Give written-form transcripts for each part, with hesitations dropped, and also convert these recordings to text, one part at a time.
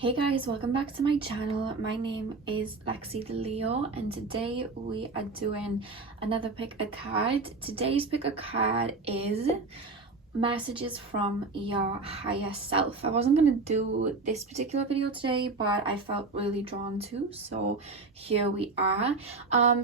Hey guys, welcome back to my channel. My name is Lexi The Leo and today we are doing another pick a card. Today's pick a card is messages from your higher self. I wasn't going to do this particular video today, but I felt really drawn to, so here we are.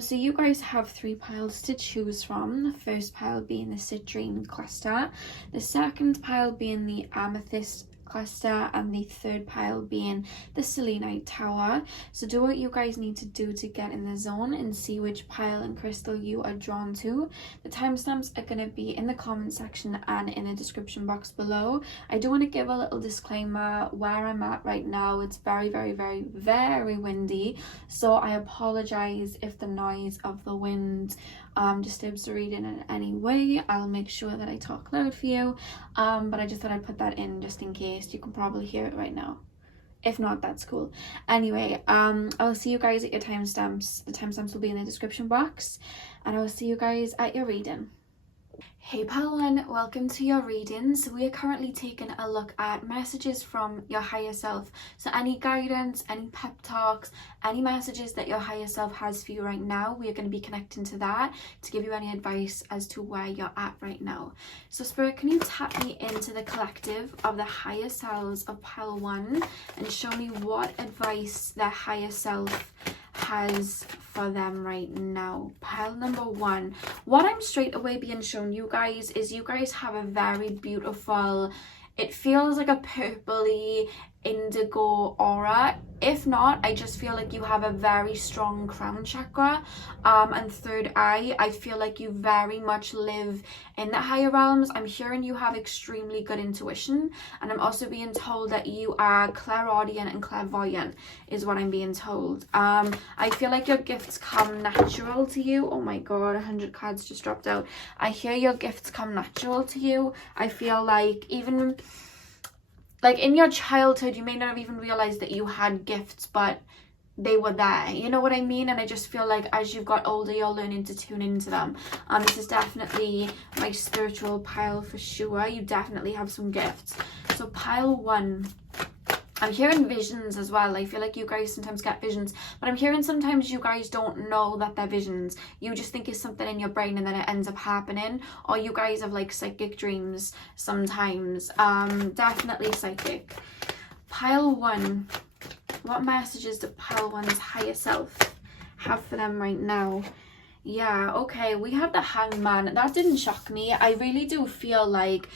So you guys have three piles to choose from. The first pile being the citrine cluster, the second pile being the amethyst cluster, and the third pile being the selenite tower. So do what you guys need to do to get in the zone and see which pile and crystal you are drawn to. The timestamps are going to be in the comment section and in the description box below. I do want to give a little disclaimer where I'm at right now. It's very windy, so I apologize if the noise of the wind disturbs the reading in any way. I'll make sure that I talk loud for you, but I just thought I'd put that in just in case. You can probably hear it right now. If not, that's cool. Anyway, I'll see you guys at your timestamps. The timestamps will be in the description box, and I will see you guys at your reading. Hey pal, and welcome to your reading. So we are currently taking a look at messages from your higher self. So any guidance, any pep talks, any messages that your higher self has for you right now, we are going to be connecting to that to give you any advice as to where you're at right now. So Spirit, can you tap me into the collective of the higher selves of pile 1 and show me what advice their higher self has for them right now? Pile number 1, what I'm straight away being shown, you guys, is you guys have a very beautiful, it feels like a purpley indigo aura. If not, I just feel like you have a very strong crown chakra and third eye. I feel like you very much live in the higher realms. I'm hearing you have extremely good intuition, and I'm also being told that you are clairaudient and clairvoyant is what I'm being told. I feel like your gifts come natural to you. Oh my god, 100 cards just dropped out. I hear your gifts come natural to you. I feel like even like in your childhood, you may not have even realized that you had gifts, but they were there. You know what I mean? And I just feel like as you've got older, you're learning to tune into them. This is definitely my spiritual pile for sure. You definitely have some gifts. So pile 1. I'm hearing visions as well. I feel like you guys sometimes get visions, but I'm hearing sometimes you guys don't know that they're visions. You just think it's something in your brain and then it ends up happening. Or you guys have like psychic dreams sometimes. Definitely psychic. Pile 1. What messages does pile 1's higher self have for them right now? Yeah, okay. We have the Hangman. That didn't shock me. I really do feel like,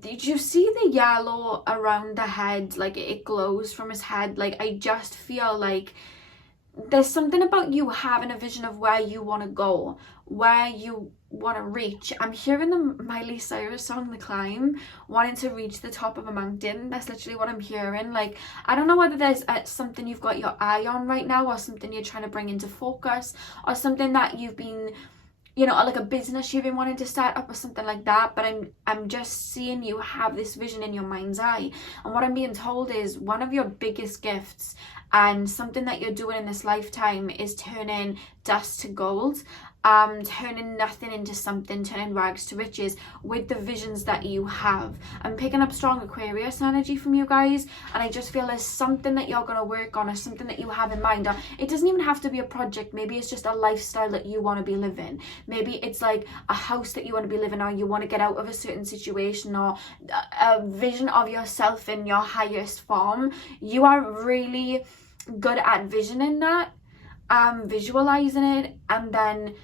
did you see the yellow around the head? Like it glows from his head. Like I just feel like there's something about you having a vision of where you want to go, where you want to reach. I'm hearing the Miley Cyrus song The Climb, wanting to reach the top of a mountain. That's literally what I'm hearing. Like I don't know whether there's something you've got your eye on right now, or something you're trying to bring into focus, or something that you've been, you know, like a business you've been wanting to start up or something like that. But I'm just seeing you have this vision in your mind's eye, and what I'm being told is one of your biggest gifts and something that you're doing in this lifetime is turning dust to gold, turning nothing into something, turning rags to riches with the visions that you have. I'm picking up strong Aquarius energy from you guys, and I just feel there's something that you're going to work on, or something that you have in mind. Or it doesn't even have to be a project. Maybe it's just a lifestyle that you want to be living. Maybe it's like a house that you want to be living, or you want to get out of a certain situation, or a vision of yourself in your highest form. You are really good at visioning that, visualizing it, and then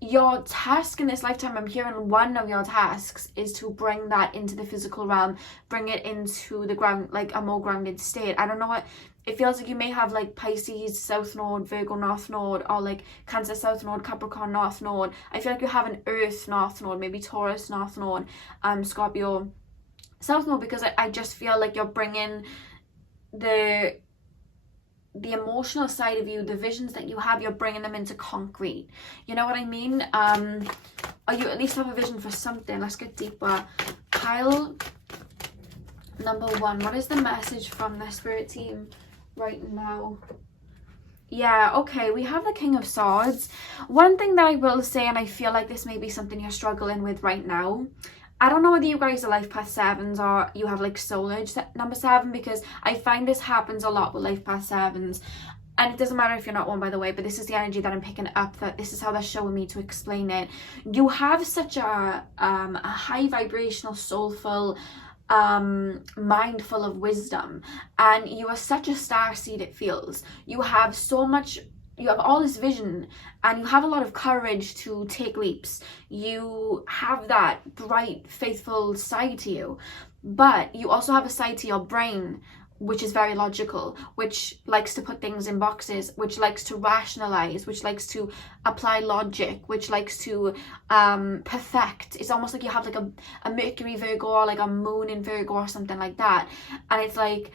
your task in this lifetime, I'm hearing one of your tasks is to bring that into the physical realm, bring it into the ground, like a more grounded state. I don't know what it feels like. You may have like Pisces South Node, Virgo North Node, or like Cancer South Node, Capricorn North Node. I feel like you have an Earth North Node, maybe Taurus North Node, Scorpio South Node, because I just feel like you're bringing the emotional side of you, the visions that you have, you're bringing them into concrete. You know what I mean? Or you at least have a vision for something. Let's get deeper. Pile number 1. What is the message from the spirit team right now? Yeah, okay, we have the King of Swords. One thing that I will say, and I feel like this may be something you're struggling with right now, I don't know whether you guys are life path 7s or you have like soul urge number 7, because I find this happens a lot with life path 7s. And it doesn't matter if you're not one, by the way, but this is the energy that I'm picking up, that this is how they're showing me to explain it. You have such a high vibrational, soulful, mind full of wisdom, and you are such a star seed, it feels. You have so much, you have all this vision, and you have a lot of courage to take leaps. You have that bright, faithful side to you, but you also have a side to your brain which is very logical, which likes to put things in boxes, which likes to rationalize, which likes to apply logic, which likes to perfect. It's almost like you have like a Mercury Virgo or like a moon in Virgo or something like that. And it's like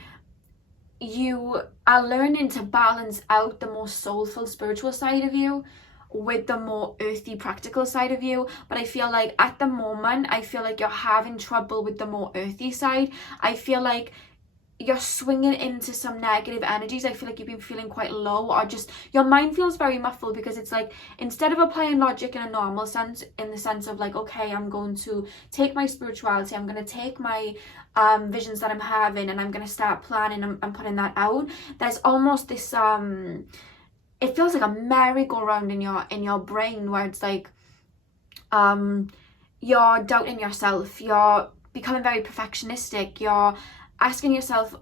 you are learning to balance out the more soulful, spiritual side of you with the more earthy, practical side of you. But I feel like at the moment, I feel like you're having trouble with the more earthy side. I feel like you're swinging into some negative energies. I feel like you've been feeling quite low, or just your mind feels very muffled, because it's like, instead of applying logic in a normal sense, in the sense of like, okay, I'm going to take my spirituality, I'm going to take my visions that I'm having, and I'm going to start planning and putting that out. There's almost this it feels like a merry-go-round in your brain, where it's like you're doubting yourself, you're becoming very perfectionistic, you're asking yourself,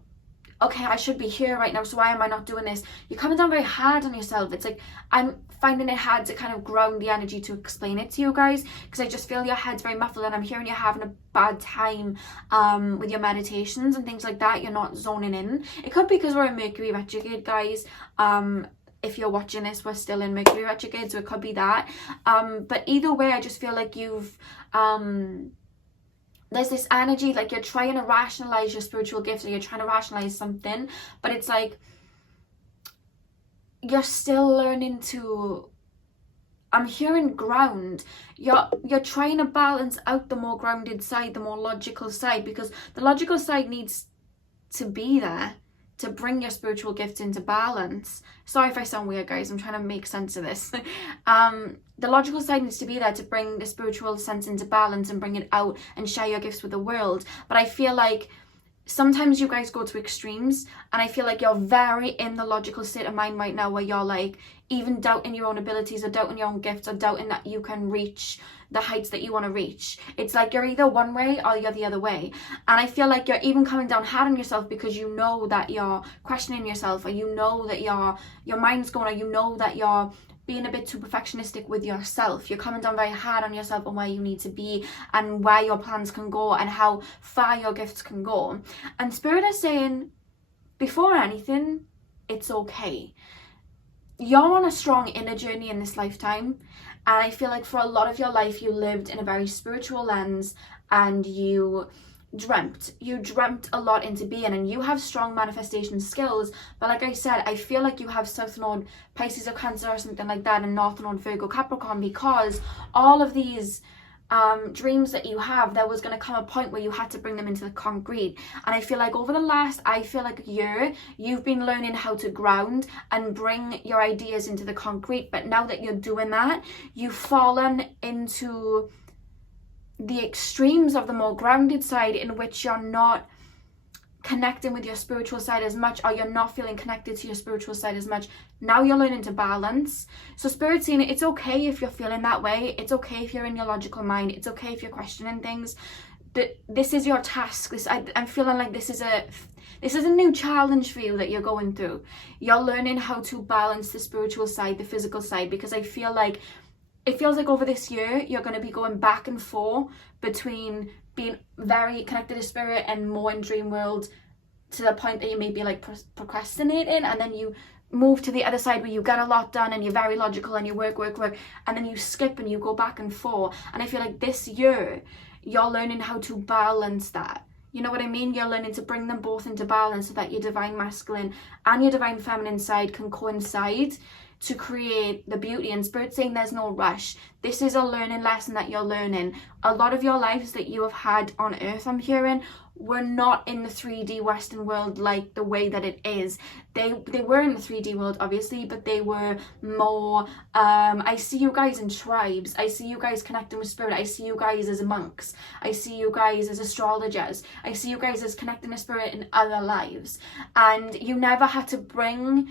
okay, I should be here right now, so why am I not doing this? You're coming down very hard on yourself. It's like, I'm finding it hard to kind of ground the energy to explain it to you guys, because I just feel your head's very muffled, and I'm hearing you're having a bad time with your meditations and things like that. You're not zoning in. It could be because we're in Mercury retrograde, guys. If you're watching this, we're still in Mercury retrograde, so it could be that. But either way, I just feel like you've there's this energy, like you're trying to rationalize your spiritual gifts, or you're trying to rationalize something, but it's like you're still learning to, I'm hearing ground. You're trying to balance out the more grounded side, the more logical side, because the logical side needs to be there to bring your spiritual gifts into balance. Sorry if I sound weird, guys, I'm trying to make sense of this. The logical side needs to be there to bring the spiritual sense into balance and bring it out and share your gifts with the world. But I feel like sometimes you guys go to extremes, and I feel like you're very in the logical state of mind right now, where you're like even doubting your own abilities, or doubting your own gifts, or doubting that you can reach the heights that you want to reach. It's like you're either one way or you're the other way. And I feel like you're even coming down hard on yourself, because you know that you're questioning yourself, or you know that your mind's going, or you know that you're being a bit too perfectionistic with yourself. You're coming down very hard on yourself and where you need to be, and where your plans can go, and how far your gifts can go. And Spirit is saying, before anything, it's okay. You're on a strong inner journey in this lifetime, and I feel like for a lot of your life you lived in a very spiritual lens, and you dreamt a lot into being, and you have strong manifestation skills. But like I said, I feel like you have South Node Pisces or Cancer or something like that, and North Node Virgo Capricorn, because all of these dreams that you have, there was going to come a point where you had to bring them into the concrete. And I feel like over the last, year, you've been learning how to ground and bring your ideas into the concrete. But now that you're doing that, you've fallen into the extremes of the more grounded side, in which you're not connecting with your spiritual side as much, or you're not feeling connected to your spiritual side as much. Now you're learning to balance. So Spirit's saying it's okay if you're feeling that way. It's okay if you're in your logical mind. It's okay if you're questioning things. This is your task. I'm feeling like this is a new challenge for you that you're going through. You're learning how to balance the spiritual side, the physical side, because I feel like it feels like over this year, you're going to be going back and forth between being very connected to spirit and more in dream world, to the point that you may be like procrastinating, and then you move to the other side where you get a lot done and you're very logical and you work, and then you skip and you go back and forth. And I feel like this year, you're learning how to balance that. You know what I mean? You're learning to bring them both into balance, so that your divine masculine and your divine feminine side can coincide, to create the beauty. And Spirit's saying there's no rush. This is a learning lesson that you're learning. A lot of your lives that you have had on earth, I'm hearing, were not in the 3D Western world like the way that it is. They were in the 3D world, obviously, but they were more, I see you guys in tribes. I see you guys connecting with Spirit. I see you guys as monks. I see you guys as astrologers. I see you guys as connecting with Spirit in other lives. And you never had to bring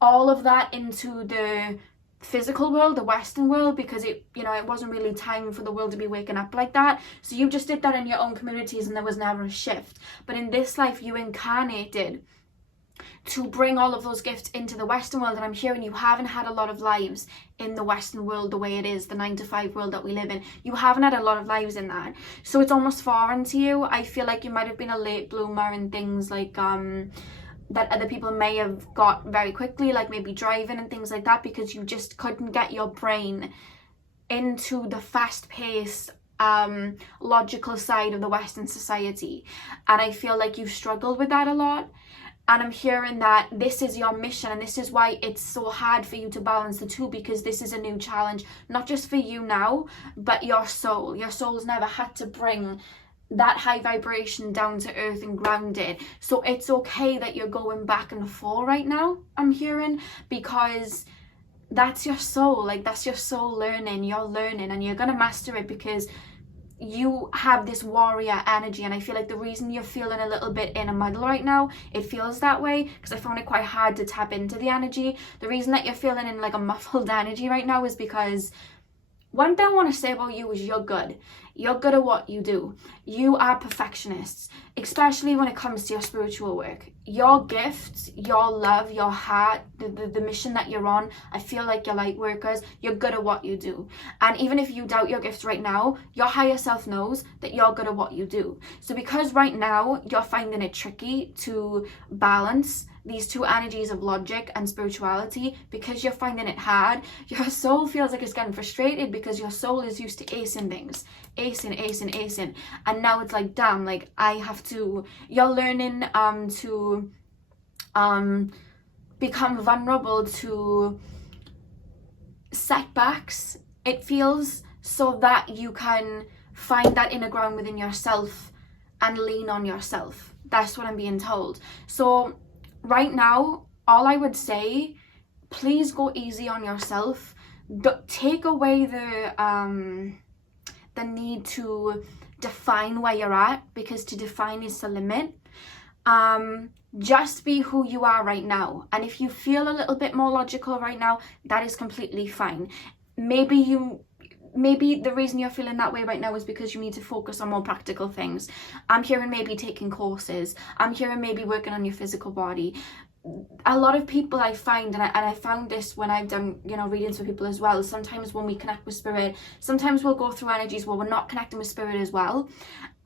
all of that into the physical world, the Western world, because it wasn't really time for the world to be waking up like that. So you just did that in your own communities and there was never a shift. But in this life you incarnated to bring all of those gifts into the Western world. And I'm hearing you haven't had a lot of lives in the Western world the way it is, the 9-to-5 world that we live in. You haven't had a lot of lives in that, so it's almost foreign to you. I feel like you might have been a late bloomer in things like that other people may have got very quickly, like maybe driving and things like that, because you just couldn't get your brain into the fast-paced logical side of the Western society. And I feel like you've struggled with that a lot. And I'm hearing that this is your mission, and this is why it's so hard for you to balance the two, because this is a new challenge, not just for you now, but your soul. Your soul's never had to bring that high vibration down to earth and grounded. So it's okay that you're going back and forth right now, I'm hearing, because that's your soul. Like, that's your soul learning. You're learning and you're gonna master it, because you have this warrior energy. And I feel like the reason you're feeling a little bit in a muddle right now, it feels that way because I found it quite hard to tap into the energy. The reason that you're feeling in like a muffled energy right now is because one thing I want to say about you is you're good. You're good at what you do. You are perfectionists, especially when it comes to your spiritual work. Your gifts, your love, your heart, the mission that you're on, I feel like you're light workers. You're good at what you do. And even if you doubt your gifts right now, your higher self knows that you're good at what you do. So because right now you're finding it tricky to balance these two energies of logic and spirituality, because you're finding it hard, your soul feels like it's getting frustrated because your soul is used to acing things. Acing. And now it's like, damn, like I have to, you're learning to become vulnerable to setbacks, it feels, so that you can find that inner ground within yourself and lean on yourself. That's what I'm being told. So right now, all I would say, please go easy on yourself. Take away the need to define where you're at, because to define is to limit. Just be who you are right now. And if you feel a little bit more logical right now, that is completely fine. Maybe the reason you're feeling that way right now is because you need to focus on more practical things. I'm hearing maybe taking courses. I'm hearing maybe working on your physical body. A lot of people I find, and I found this when I've done, readings for people as well, sometimes when we connect with spirit, sometimes we'll go through energies where we're not connecting with spirit as well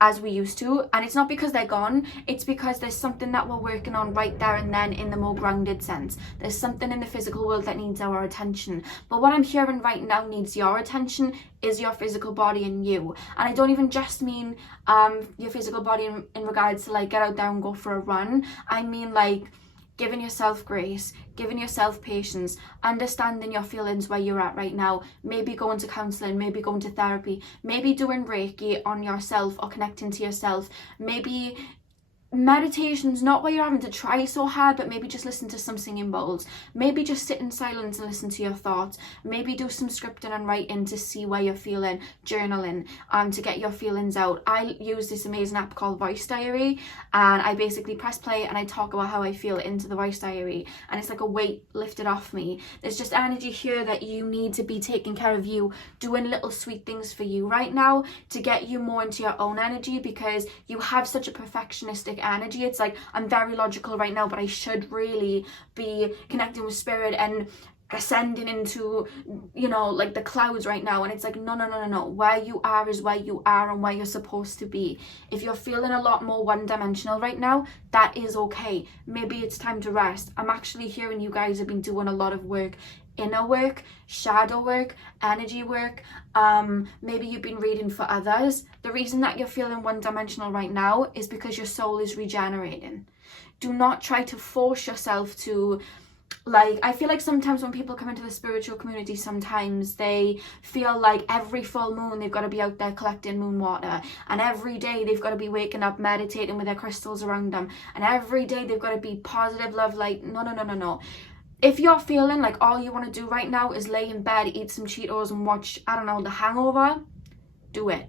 as we used to, and it's not because they're gone, it's because there's something that we're working on right there and then in the more grounded sense. There's something in the physical world that needs our attention, but what I'm hearing right now needs your attention is your physical body and you. And I don't even just mean your physical body in regards to like get out there and go for a run. I mean like giving yourself grace, giving yourself patience, understanding your feelings where you're at right now, maybe going to counselling, maybe going to therapy, maybe doing Reiki on yourself or connecting to yourself, maybe meditation's not where you're having to try so hard, but maybe just listen to some singing bowls, maybe just sit in silence and listen to your thoughts, maybe do some scripting and writing to see where you're feeling, journaling to get your feelings out. I use this amazing app called Voice Diary, and I basically press play and I talk about how I feel into the voice diary, and it's like a weight lifted off me. There's just energy here that you need to be taking care of you, doing little sweet things for you right now to get you more into your own energy, because you have such a perfectionistic energy. It's like, I'm very logical right now, but I should really be connecting with spirit and ascending into, like the clouds right now. And it's like, no. Where you are is where you are and where you're supposed to be. If you're feeling a lot more one-dimensional right now, that is okay. Maybe it's time to rest. I'm actually hearing you guys have been doing a lot of work, inner work, shadow work, energy work. Maybe you've been reading for others. The reason that you're feeling one-dimensional right now is because your soul is regenerating. Do not try to force yourself to like, I feel like sometimes when people come into the spiritual community, sometimes they feel like every full moon they've got to be out there collecting moon water, and every day they've got to be waking up meditating with their crystals around them, and every day they've got to be positive love light. No, no, no, no, no. If you're feeling like all you want to do right now is lay in bed, eat some Cheetos and watch, I don't know, The Hangover, do it.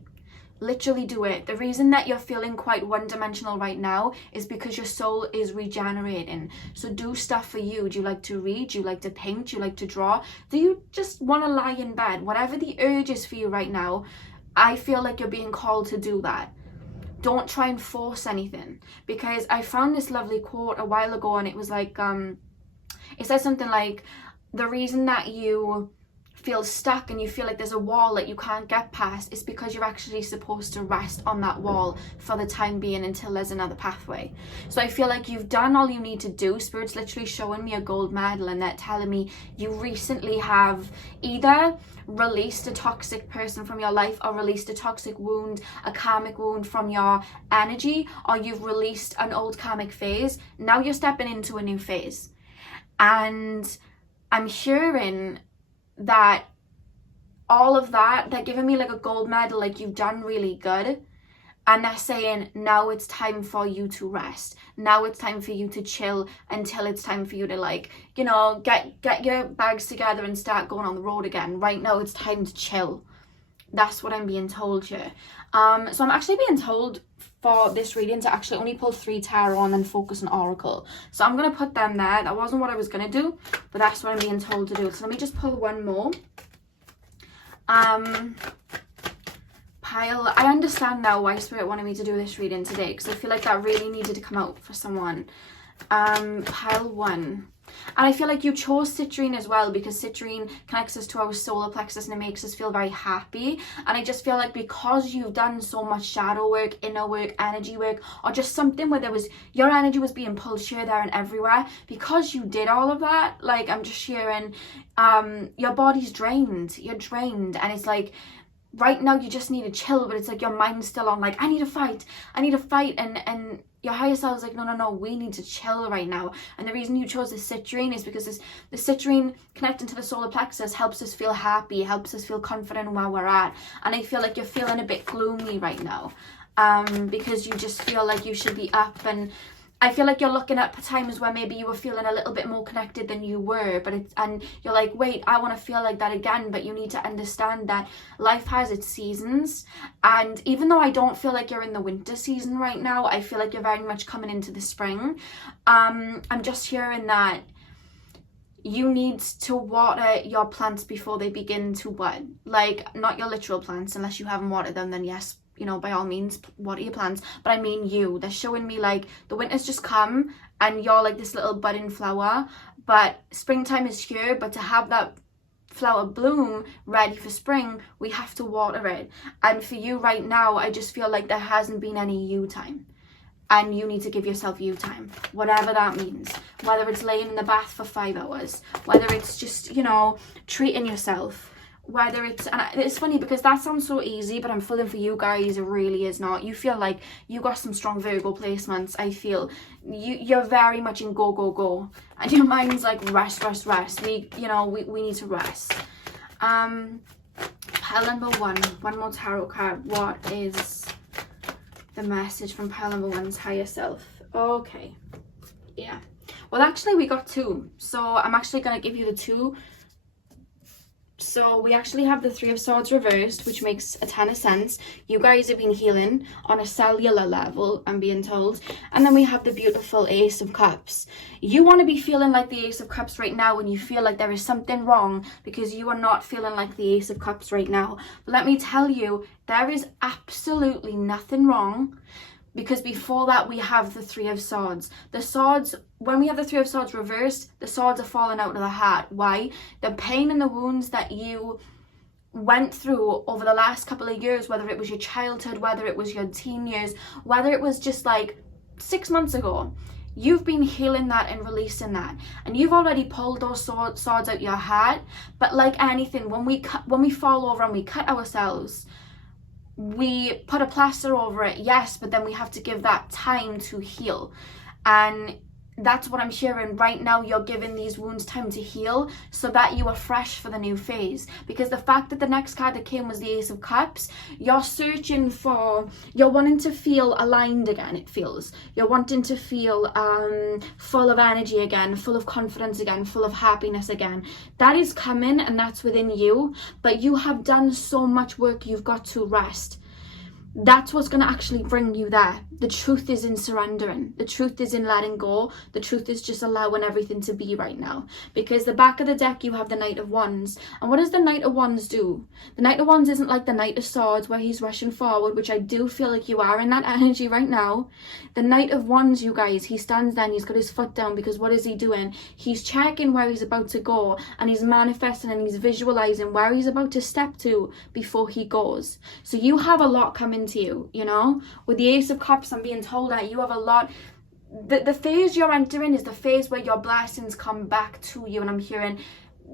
Literally do it. The reason that you're feeling quite one-dimensional right now is because your soul is regenerating. So do stuff for you. Do you like to read? Do you like to paint? Do you like to draw? Do you just want to lie in bed? Whatever the urge is for you right now, I feel like you're being called to do that. Don't try and force anything. Because I found this lovely quote a while ago, and it was like, it says something like, the reason that you feel stuck and you feel like there's a wall that you can't get past is because you're actually supposed to rest on that wall for the time being until there's another pathway. So I feel like you've done all you need to do. Spirit's literally showing me a gold medal, and they're telling me you recently have either released a toxic person from your life, or released a toxic wound, a karmic wound from your energy, or you've released an old karmic phase. Now you're stepping into a new phase. And I'm hearing that all of that, they're giving me like a gold medal, like you've done really good, and they're saying now it's time for you to rest, now it's time for you to chill until it's time for you to, like, you know, get your bags together and start going on the road again. Right now it's time to chill. That's what I'm being told here. So I'm actually being told for this reading to actually only pull 3 tarot and then focus on oracle. So I'm going to put them there. That wasn't what I was going to do, but that's what I'm being told to do. So let me just pull one more. Pile. I understand now why Spirit wanted me to do this reading today, because I feel like that really needed to come out for someone. Pile 1. And I feel like you chose citrine as well, because citrine connects us to our solar plexus and it makes us feel very happy. And I just feel like because you've done so much shadow work, inner work, energy work, or just something where there was, your energy was being pulled here, there and everywhere, because you did all of that, like, I'm just hearing your body's drained, you're drained, and it's like right now you just need to chill, but it's like your mind's still on like, I need to fight, and your higher self is like, no, no, no, we need to chill right now. And the reason you chose the citrine is because the citrine connecting to the solar plexus helps us feel happy, helps us feel confident where we're at. And I feel like you're feeling a bit gloomy right now, because you just feel like you should be up, and I feel like you're looking at times where maybe you were feeling a little bit more connected than you were, and you're like, wait, I want to feel like that again. But you need to understand that life has its seasons, and even though I don't feel like you're in the winter season right now, I feel like you're very much coming into the spring. I'm just hearing that you need to water your plants before they begin to bud. Like, not your literal plants, unless you haven't watered them, then yes, you know, by all means, water your plants. But I mean you. They're showing me like the winter's just come and you're like this little budding flower, but springtime is here. But to have that flower bloom ready for spring, we have to water it. And for you right now, I just feel like there hasn't been any you time. And you need to give yourself you time, whatever that means. Whether it's laying in the bath for 5 hours, whether it's just, you know, treating yourself, whether it's, and it's funny because that sounds so easy, but I'm feeling for you guys it really is not. You feel like you got some strong Virgo placements. I feel you're very much in go, go, go, and your mind's like rest, rest, rest. We need to rest. Pile number 1, one more tarot card. What is the message from pile number 1's higher self? Okay, yeah, well actually we got 2, so I'm actually going to give you the 2. So we actually have the 3 of Swords reversed, which makes a ton of sense. You guys have been healing on a cellular level, I'm being told. And then we have the beautiful Ace of Cups. You want to be feeling like the Ace of Cups right now when you feel like there is something wrong, because you are not feeling like the Ace of Cups right now. But let me tell you, there is absolutely nothing wrong, because before that we have the 3 of Swords. The Swords, when we have the 3 of Swords reversed, the swords are falling out of the heart. Why? The pain and the wounds that you went through over the last couple of years, whether it was your childhood, whether it was your teen years, whether it was just like 6 months ago, you've been healing that and releasing that, and you've already pulled those swords out your heart. But like anything, when we fall over and we cut ourselves, we put a plaster over it, yes, but then we have to give that time to heal. And That's what I'm hearing. Right now, you're giving these wounds time to heal so that you are fresh for the new phase. Because the fact that the next card that came was the Ace of Cups, you're searching for, you're wanting to feel aligned again, it feels. You're wanting to feel full of energy again, full of confidence again, full of happiness again. That is coming and that's within you. But you have done so much work, you've got to rest. That's what's going to actually bring you there. The truth is in surrendering. The truth is in letting go. The truth is just allowing everything to be right now. Because the back of the deck, you have the Knight of Wands. And what does the Knight of Wands do? The Knight of Wands isn't like the Knight of Swords where he's rushing forward, which I do feel like you are in that energy right now. The Knight of Wands, you guys, he stands there and he's got his foot down because what is he doing? He's checking where he's about to go and he's manifesting and he's visualizing where he's about to step to before he goes. So you have a lot coming to you, you know. With the Ace of Cups, I'm being told that you have a lot. The phase you're entering is the phase where your blessings come back to you, and I'm hearing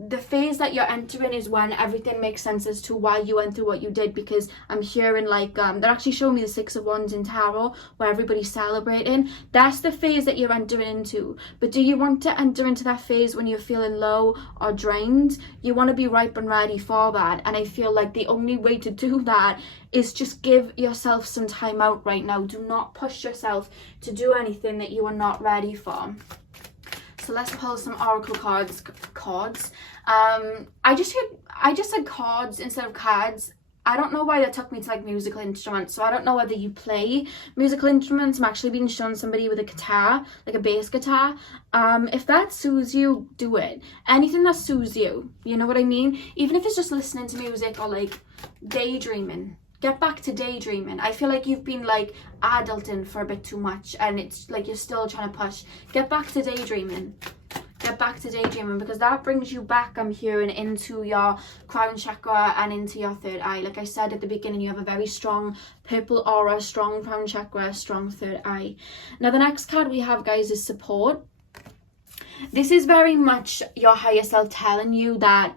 the phase that you're entering is when everything makes sense as to why you went through what you did, because I'm hearing like they're actually showing me the Six of Wands in tarot where everybody's celebrating. That's the phase that you're entering into. But do you want to enter into that phase when you're feeling low or drained? You want to be ripe and ready for that, and I feel like the only way to do that is just give yourself some time out right now. Do not push yourself to do anything that you are not ready for. So let's pull some oracle cards. I just said cards instead of cards. I don't know why that took me to like musical instruments. So I don't know whether you play musical instruments. I'm actually being shown somebody with a guitar, like a bass guitar. If that soothes you, do it. Anything that soothes you, you know what I mean? Even if it's just listening to music or like daydreaming. Get back to daydreaming. I feel like you've been like adulting for a bit too much and it's like you're still trying to push. Get back to daydreaming. Get back to daydreaming, because that brings you back, I'm hearing, into your crown chakra and into your third eye. Like I said at the beginning, you have a very strong purple aura, strong crown chakra, strong third eye. Now the next card we have, guys, is support. This is very much your higher self telling you that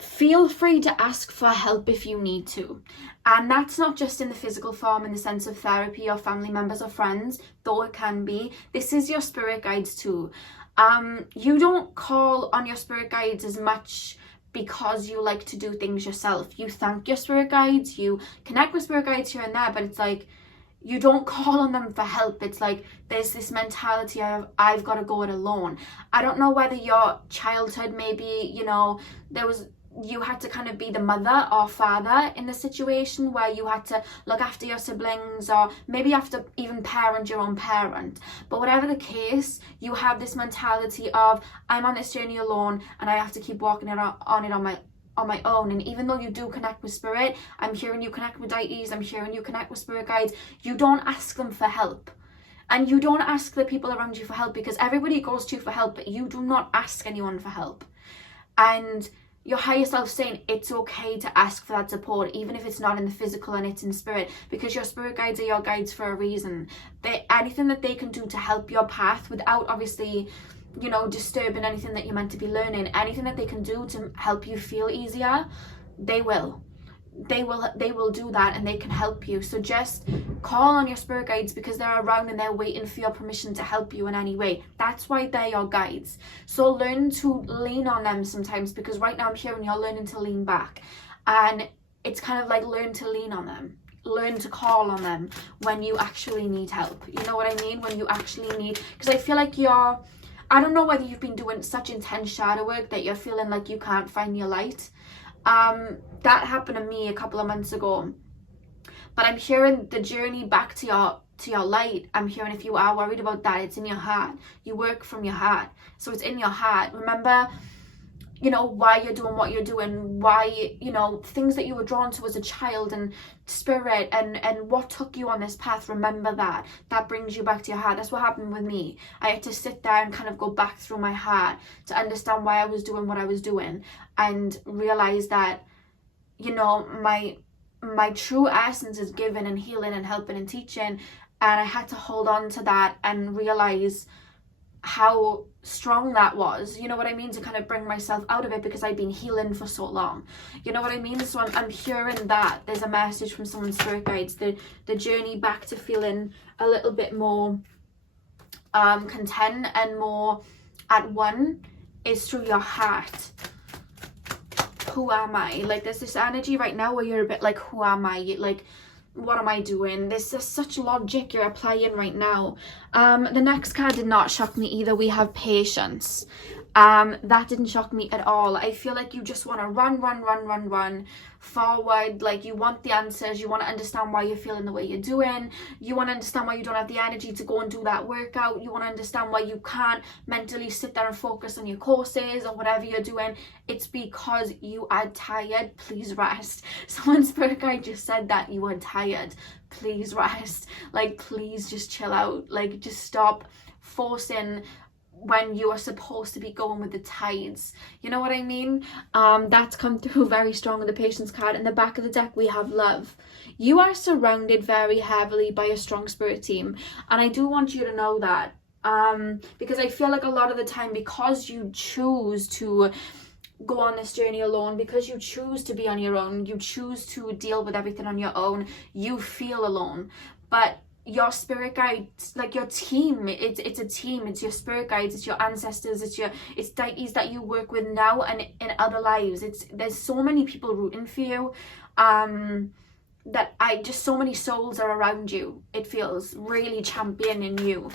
feel free to ask for help if you need to. And that's not just in the physical form, in the sense of therapy or family members or friends, though it can be. This is your spirit guides too. You don't call on your spirit guides as much because you like to do things yourself. You thank your spirit guides, you connect with spirit guides here and there, but it's like you don't call on them for help. It's like there's this mentality of I've got to go it alone. I don't know whether your childhood, maybe, you know, you had to kind of be the mother or father in the situation where you had to look after your siblings, or maybe you have to even parent your own parent. But whatever the case, you have this mentality of I'm on this journey alone and I have to keep walking on my own. And even though you do connect with spirit, I'm hearing you connect with deities, I'm hearing you connect with spirit guides, you don't ask them for help. And you don't ask the people around you for help, because everybody goes to you for help, but you do not ask anyone for help. And your higher self saying it's okay to ask for that support, even if it's not in the physical and it's in spirit, because your spirit guides are your guides for a reason. Anything that they can do to help your path without obviously, you know, disturbing anything that you're meant to be learning, anything that they can do to help you feel easier, they will do that, and they can help you. So just call on your spirit guides, because they're around and they're waiting for your permission to help you in any way. That's why they're your guides. So learn to lean on them sometimes, because right now I'm hearing you're learning to lean back, and it's kind of like learn to lean on them. Learn to call on them when you actually need help. You know what I mean? When you actually need, because I feel like I don't know whether you've been doing such intense shadow work that you're feeling like you can't find your light. That happened to me a couple of months ago, but I'm hearing the journey back to your light. I'm hearing if you are worried about that, it's in your heart. You work from your heart, so it's in your heart. Remember, you know, why you're doing what you're doing, why, you know, things that you were drawn to as a child, and spirit, and what took you on this path. Remember that brings you back to your heart. That's what happened with me. I had to sit there and kind of go back through my heart to understand why I was doing what I was doing, and realize that, you know, my true essence is giving and healing and helping and teaching, and I had to hold on to that and realize how strong that was, you know what I mean, to kind of bring myself out of it, because I've been healing for so long, you know what I mean. So I'm hearing that there's a message from someone's spirit guides, the journey back to feeling a little bit more content and more at one is through your heart. Who am I? Like, there's this energy right now where you're a bit like, who am I? Like, what am I doing? There's just such logic you're applying right now. The next card did not shock me either. We have patience. That didn't shock me at all. I feel like you just want to run forward. Like, you want the answers. You want to understand why you're feeling the way you're doing. You want to understand why you don't have the energy to go and do that workout. You want to understand why you can't mentally sit there and focus on your courses or whatever you're doing. It's because you are tired. Please rest. Someone's spirit guide just said that you are tired. Please rest. Like, please just chill out. Like, just stop forcing when you are supposed to be going with the tides. You know what I mean? That's come through very strong with the patience card. In the back of the deck, we have love. You are surrounded very heavily by a strong spirit team. And I do want you to know that. Because I feel like a lot of the time, because you choose to go on this journey alone, because you choose to be on your own, you choose to deal with everything on your own, you feel alone. But your spirit guides, like your team, it's a team. It's your spirit guides, it's your ancestors, it's deities that you work with now and in other lives. There's so many people rooting for you, so many souls are around you. It feels really championing you.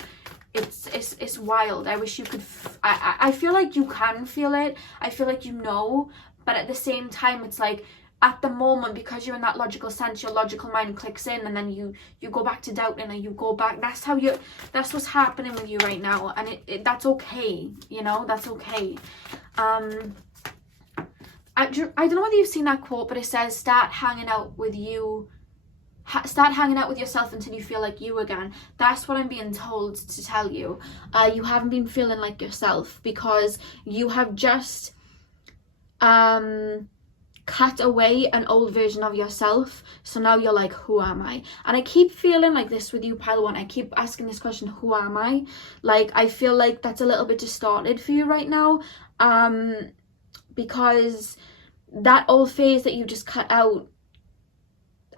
It's wild. I wish you could I feel like you can feel it. I feel like you know, but at the same time, it's like, at the moment, because you're in that logical sense, your logical mind clicks in, and then you go back to doubting, and you go back. That's what's happening with you right now, and that's okay. You know, that's okay. I don't know whether you've seen that quote, but it says, start hanging out with yourself until you feel like you again. That's what I'm being told to tell you. You haven't been feeling like yourself because you have just cut away an old version of yourself. So now you're like, who am I? And I keep feeling like this with you, pile one. I keep asking this question, who am I? Like, I feel like that's a little bit distorted for you right now, because that old phase that you just cut out,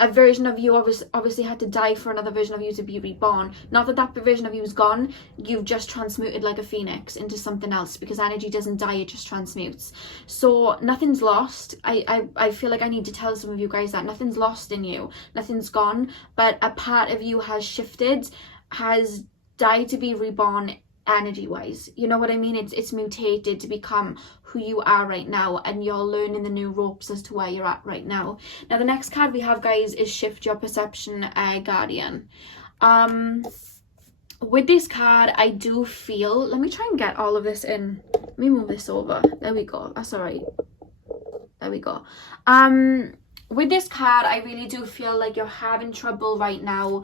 a version of you obviously had to die for another version of you to be reborn. Not that version of you is gone, you've just transmuted like a phoenix into something else, because energy doesn't die, it just transmutes. So nothing's lost. I feel like I need to tell some of you guys that nothing's lost in you, nothing's gone, but a part of you has shifted, has died to be reborn energy wise. You know what I mean? It's mutated to become who you are right now, and you're learning the new ropes as to where you're at right now. Now the next card we have, guys, is Shift Your Perception, Guardian. With this card, I do feel, let me try and get all of this in. Let me move this over. There we go. That's all right. There we go. With this card, I really do feel like you're having trouble right now.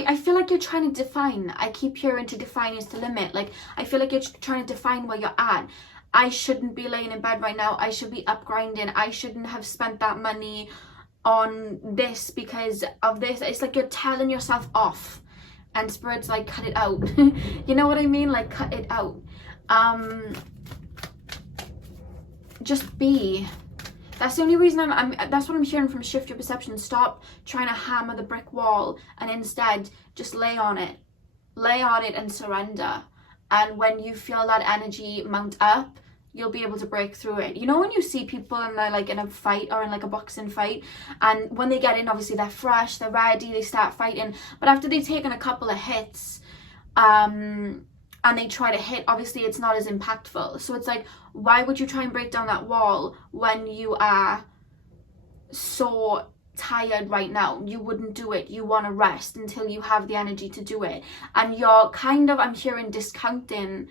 I feel like you're trying to define. I keep hearing to define is to limit. Like, I feel like you're trying to define where you're at. I shouldn't be laying in bed right now. I should be up grinding. I shouldn't have spent that money on this because of this. It's like you're telling yourself off, and Spirit's like, cut it out. You know what I mean? Like, cut it out. Just be. That's the only reason that's what I'm hearing from Shift Your Perception. Stop trying to hammer the brick wall and instead just lay on it. Lay on it and surrender. And when you feel that energy mount up, you'll be able to break through it. You know when you see people and they're like in a fight or in like a boxing fight, and when they get in, obviously they're fresh, they're ready, they start fighting. But after they've taken a couple of hits, and they try to hit, obviously it's not as impactful. So it's like, why would you try and break down that wall when you are so tired right now? You wouldn't do it. You want to rest until you have the energy to do it. And you're kind of, I'm hearing, discounting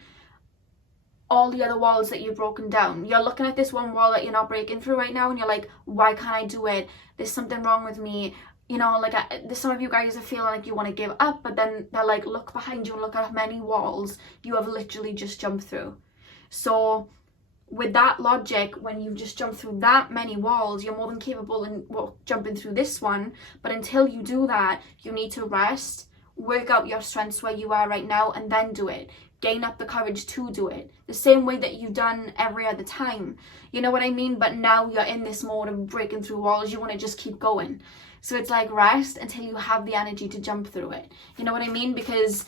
all the other walls that you've broken down. You're looking at this one wall that you're not breaking through right now, and you're like, why can't I do it? There's something wrong with me. You know, like, some of you guys are feeling like you want to give up, but then they're like, look behind you and look at how many walls you have literally just jumped through. So with that logic, when you just jump through that many walls, you're more than capable in jumping through this one. But until you do that, you need to rest, work out your strengths where you are right now, and then do it. Gain up the courage to do it the same way that you've done every other time. You know what I mean? But now you're in this mode of breaking through walls. You want to just keep going. So it's like rest until you have the energy to jump through it. You know what I mean? Because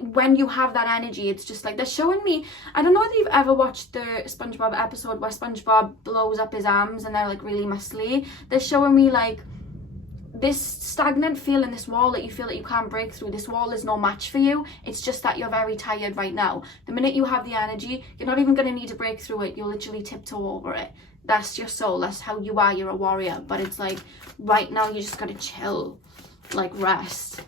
when you have that energy, it's just like, they're showing me, I don't know if you've ever watched the SpongeBob episode where SpongeBob blows up his arms and they're like really muscly. They're showing me like this stagnant feeling, this wall that you feel that you can't break through. This wall is no match for you. It's just that you're very tired right now. The minute you have the energy, you're not even going to need to break through it. You'll literally tiptoe over it. That's your soul. That's how you are. You're a warrior. But it's like right now you just got to chill, like rest.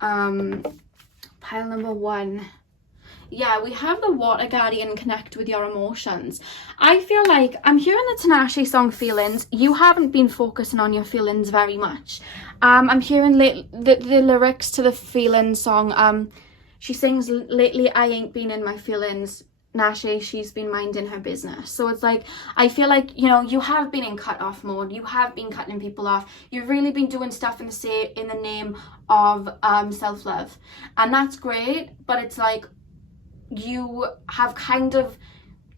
Pile number 1. Yeah, we have the Water Guardian, connect with your emotions. I feel like I'm hearing the Tinashe song Feelings. You haven't been focusing on your feelings very much. I'm hearing the lyrics to the Feelings song. She sings, lately I ain't been in my feelings. Nashe, she's been minding her business. So it's like, I feel like, you know, you have been in cut off mode. You have been cutting people off. You've really been doing stuff in the name of self-love. And that's great, but it's like, you have kind of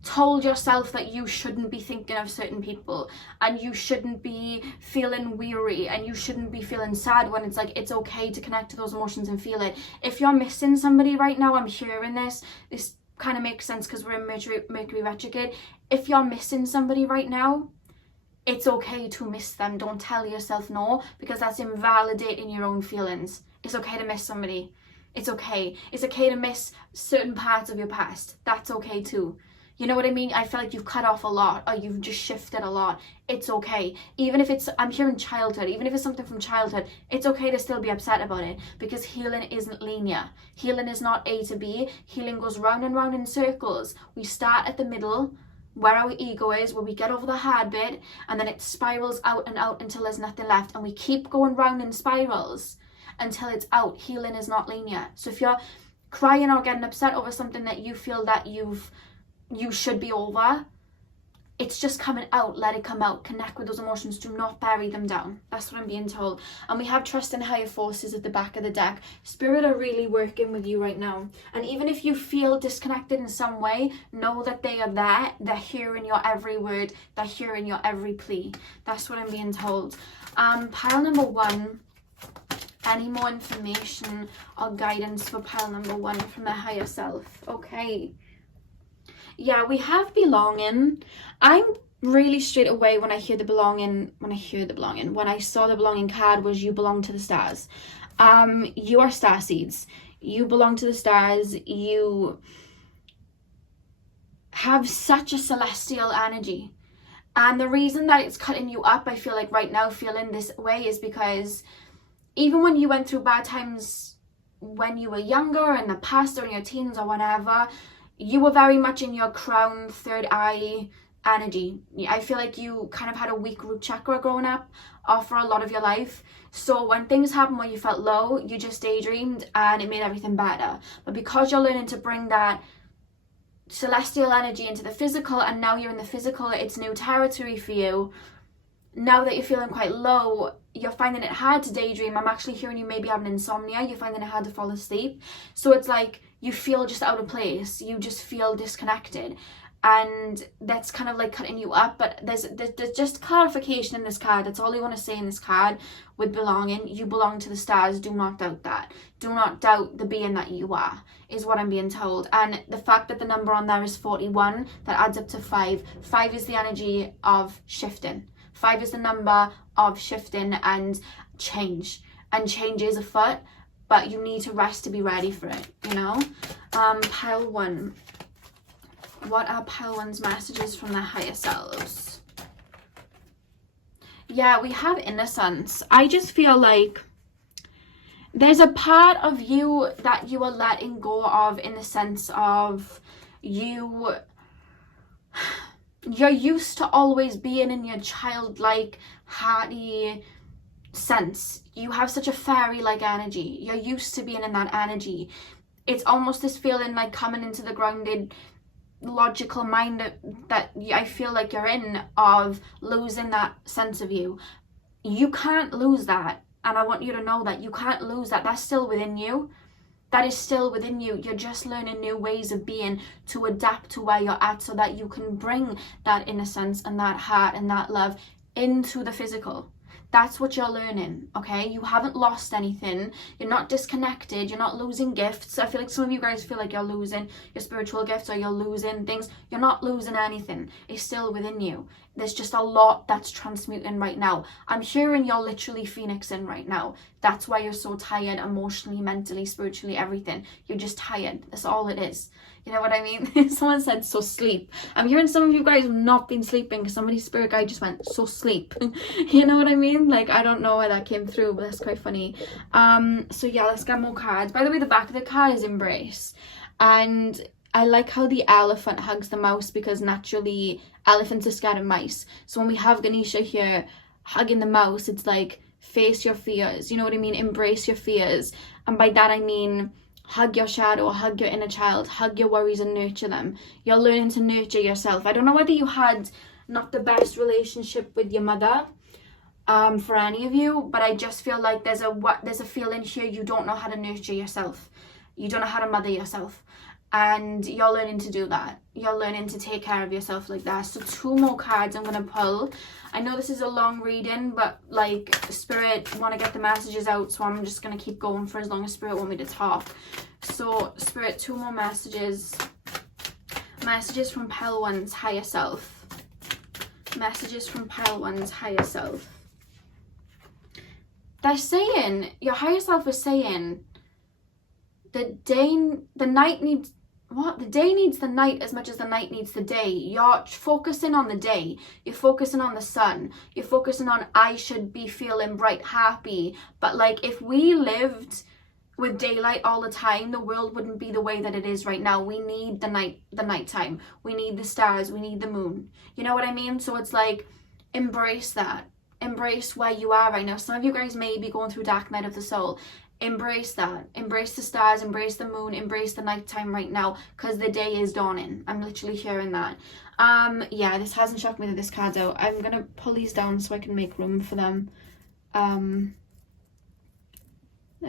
told yourself that you shouldn't be thinking of certain people, and you shouldn't be feeling weary, and you shouldn't be feeling sad, when it's like, it's okay to connect to those emotions and feel it. If you're missing somebody right now, I'm hearing this kind of makes sense because we're in Mercury retrograde. If you're missing somebody right now, it's okay to miss them. Don't tell yourself no, because that's invalidating your own feelings. It's okay to miss somebody. It's okay. It's okay to miss certain parts of your past. That's okay too. You know what I mean? I feel like you've cut off a lot, or you've just shifted a lot. It's okay. Even if it's, I'm hearing childhood, even if it's something from childhood, it's okay to still be upset about it, because healing isn't linear. Healing is not A to B. Healing goes round and round in circles. We start at the middle, where our ego is, where we get over the hard bit, and then it spirals out and out until there's nothing left, and we keep going round in spirals until it's out. Healing is not linear. So if you're crying or getting upset over something that you feel that you should be over, it's just coming out. Let it come out. Connect with those emotions. Do not bury them down. That's what I'm being told. And we have trust in higher forces at the back of the deck. Spirit are really working with you right now. And even if you feel disconnected in some way, know that they are there. They're hearing your every word. They're hearing your every plea. That's what I'm being told. Pile number 1. Any more information or guidance for pile number 1 from the higher self? Okay. Yeah, we have belonging. I'm really straight away when I saw the belonging card was you belong to the stars. You are star seeds. You belong to the stars. You have such a celestial energy. And the reason that it's cutting you up, I feel like right now feeling this way, is because even when you went through bad times when you were younger, in the past, or in your teens or whatever, you were very much in your crown, third eye energy. I feel like you kind of had a weak root chakra growing up for a lot of your life. So when things happen where you felt low, you just daydreamed and it made everything better. But because you're learning to bring that celestial energy into the physical, and now you're in the physical, it's new territory for you. Now that you're feeling quite low, you're finding it hard to daydream. I'm actually hearing you maybe having insomnia. You're finding it hard to fall asleep. So it's like you feel just out of place. You just feel disconnected. And that's kind of like cutting you up. But there's just clarification in this card. That's all I want to say in this card with belonging. You belong to the stars. Do not doubt that. Do not doubt the being that you are, is what I'm being told. And the fact that the number on there is 41, that adds up to 5. 5 is the energy of shifting. 5 is the number of shifting and change. And change is afoot, but you need to rest to be ready for it, you know? Pile 1. What are pile 1's messages from their higher selves? Yeah, we have innocence. I just feel like there's a part of you that you are letting go of, in the sense of you're used to always being in your childlike, hearty sense. You have such a fairy-like energy. You're used to being in that energy. It's almost this feeling like coming into the grounded, logical mind that I feel like you're in, of losing that sense of you. You can't lose that. And I want you to know that you can't lose that. That's still within you. That is still within you. You're just learning new ways of being to adapt to where you're at, so that you can bring that innocence and that heart and that love into the physical. That's what you're learning, okay? You haven't lost anything. You're not disconnected. You're not losing gifts. I feel like some of you guys feel like you're losing your spiritual gifts or you're losing things. You're not losing anything. It's still within you. There's just a lot that's transmuting right now. I'm hearing you're literally phoenixing right now. That's why you're so tired emotionally, mentally, spiritually, everything. You're just tired. That's all it is. You know what I mean? Someone said, so sleep. I'm hearing some of you guys have not been sleeping because somebody's spirit guide just went, so sleep. You know what I mean? Like, I don't know where that came through, but that's quite funny. So yeah, let's get more cards. By the way, the back of the card is embrace. And I like how the elephant hugs the mouse because naturally elephants are scared of mice. So when we have Ganesha here hugging the mouse, it's like, face your fears. You know what I mean? Embrace your fears. And by that I mean, hug your shadow, hug your inner child, hug your worries and nurture them. You're learning to nurture yourself. I don't know whether you had not the best relationship with your mother, for any of you, but I just feel like there's a feeling here you don't know how to nurture yourself. You don't know how to mother yourself. And you're learning to do that. You're learning to take care of yourself like that. So 2 more cards I'm going to pull. I know this is a long reading, but like Spirit want to get the messages out, so I'm just going to keep going for as long as Spirit want me to talk. So Spirit, 2 more messages. Messages from Pile 1's higher self. Messages from Pile 1's higher self. They're saying, your higher self is saying, the day needs the night as much as the night needs the day. You're focusing on the day. You're focusing on the sun. You're focusing on, I should be feeling bright, happy. But like, if we lived with daylight all the time, the world wouldn't be the way that it is right now. We need the nighttime. We need the stars. We need the moon. You know what I mean? So it's like, embrace that. Embrace where you are right now. Some of you guys may be going through dark night of the soul. Embrace that. Embrace the stars, embrace the moon, embrace the nighttime right now, because the day is dawning. I'm literally hearing that. Yeah, this hasn't shocked me that this card's out. I'm gonna pull these down so I can make room for them. There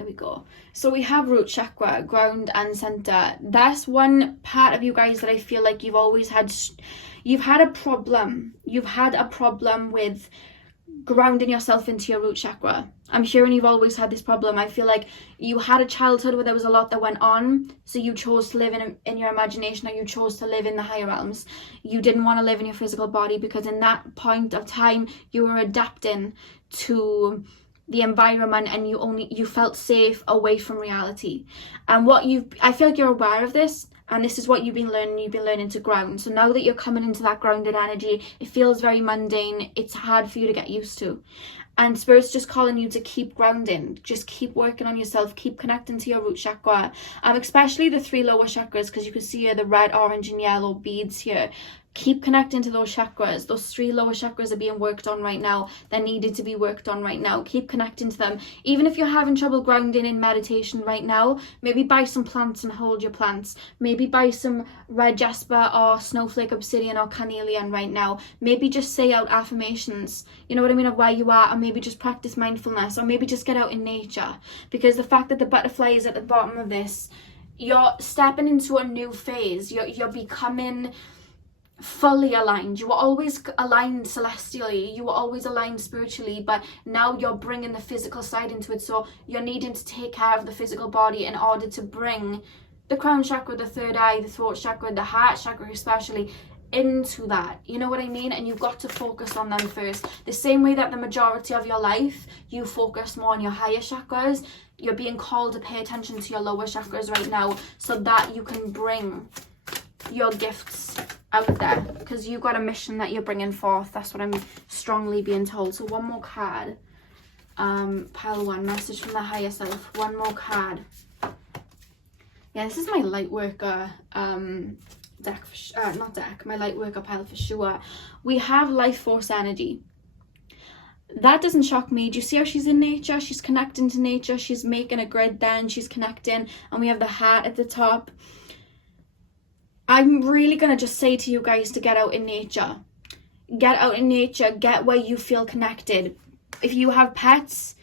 we go. So we have root chakra, ground and center. That's one part of you guys that I feel like you've always had, you've had a problem with grounding yourself into your root chakra. I'm hearing you've always had this problem. I feel like you had a childhood where there was a lot that went on, so you chose to live in your imagination, or you chose to live in the higher realms. You didn't want to live in your physical body because in that point of time you were adapting to the environment and you felt safe away from reality. And I feel like you're aware of this, and this is what you've been learning to ground. So now that you're coming into that grounded energy, it feels very mundane. It's hard for you to get used to. And Spirit's just calling you to keep grounding. Just keep working on yourself. Keep connecting to your root chakra. Especially the 3 lower chakras, because you can see here the red, orange and yellow beads here. Keep connecting to those chakras. Those 3 lower chakras are being worked on right now. They're needed to be worked on right now. Keep connecting to them. Even if you're having trouble grounding in meditation right now, maybe buy some plants and hold your plants. Maybe buy some red jasper or snowflake obsidian or carnelian right now. Maybe just say out affirmations, you know what I mean, of where you are, or maybe just practice mindfulness, or maybe just get out in nature. Because the fact that the butterfly is at the bottom of this, you're stepping into a new phase. You're becoming fully aligned. You were always aligned celestially, you were always aligned spiritually, but now you're bringing the physical side into it. So you're needing to take care of the physical body in order to bring the crown chakra, the third eye, the throat chakra, the heart chakra especially into that. You know what I mean? And you've got to focus on them first. The same way that the majority of your life you focus more on your higher chakras, you're being called to pay attention to your lower chakras right now, so that you can bring your gifts out there, because you've got a mission that you're bringing forth. That's what I'm strongly being told. So 1 more card. Pile 1, message from the higher self. 1 more card. Yeah, this is my light worker deck, my light worker pile for sure. We have life force energy. That doesn't shock me. Do you see how she's in nature? She's connecting to nature. She's making a grid then. She's connecting. And we have the heart at the top. I'm really going to just say to you guys to get out in nature. Get out in nature. Get where you feel connected. If you have pets,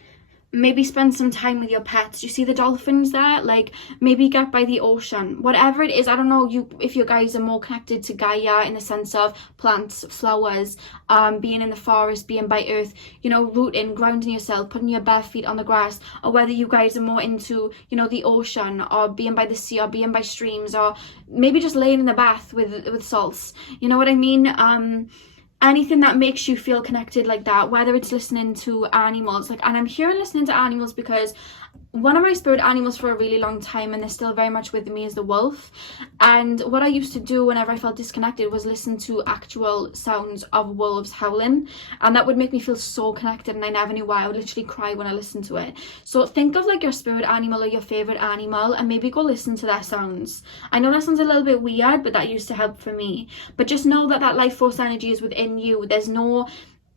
maybe spend some time with your pets. You see the dolphins there? Like, maybe get by the ocean, whatever it is. I don't know if you guys are more connected to Gaia in the sense of plants, flowers, being in the forest, being by earth, you know, rooting, grounding yourself, putting your bare feet on the grass, or whether you guys are more into, you know, the ocean, or being by the sea, or being by streams, or maybe just laying in the bath with salts, you know what I mean? Anything that makes you feel connected like that, whether it's listening to animals, like, and I'm here listening to animals because one of my spirit animals for a really long time, and they're still very much with me, is the wolf. And what I used to do whenever I felt disconnected was listen to actual sounds of wolves howling, and that would make me feel so connected, and I never knew why. I would literally cry when I listened to it. So think of like your spirit animal or your favorite animal, and maybe go listen to their sounds. I know that sounds a little bit weird, but that used to help for me. But just know that that life force energy is within you.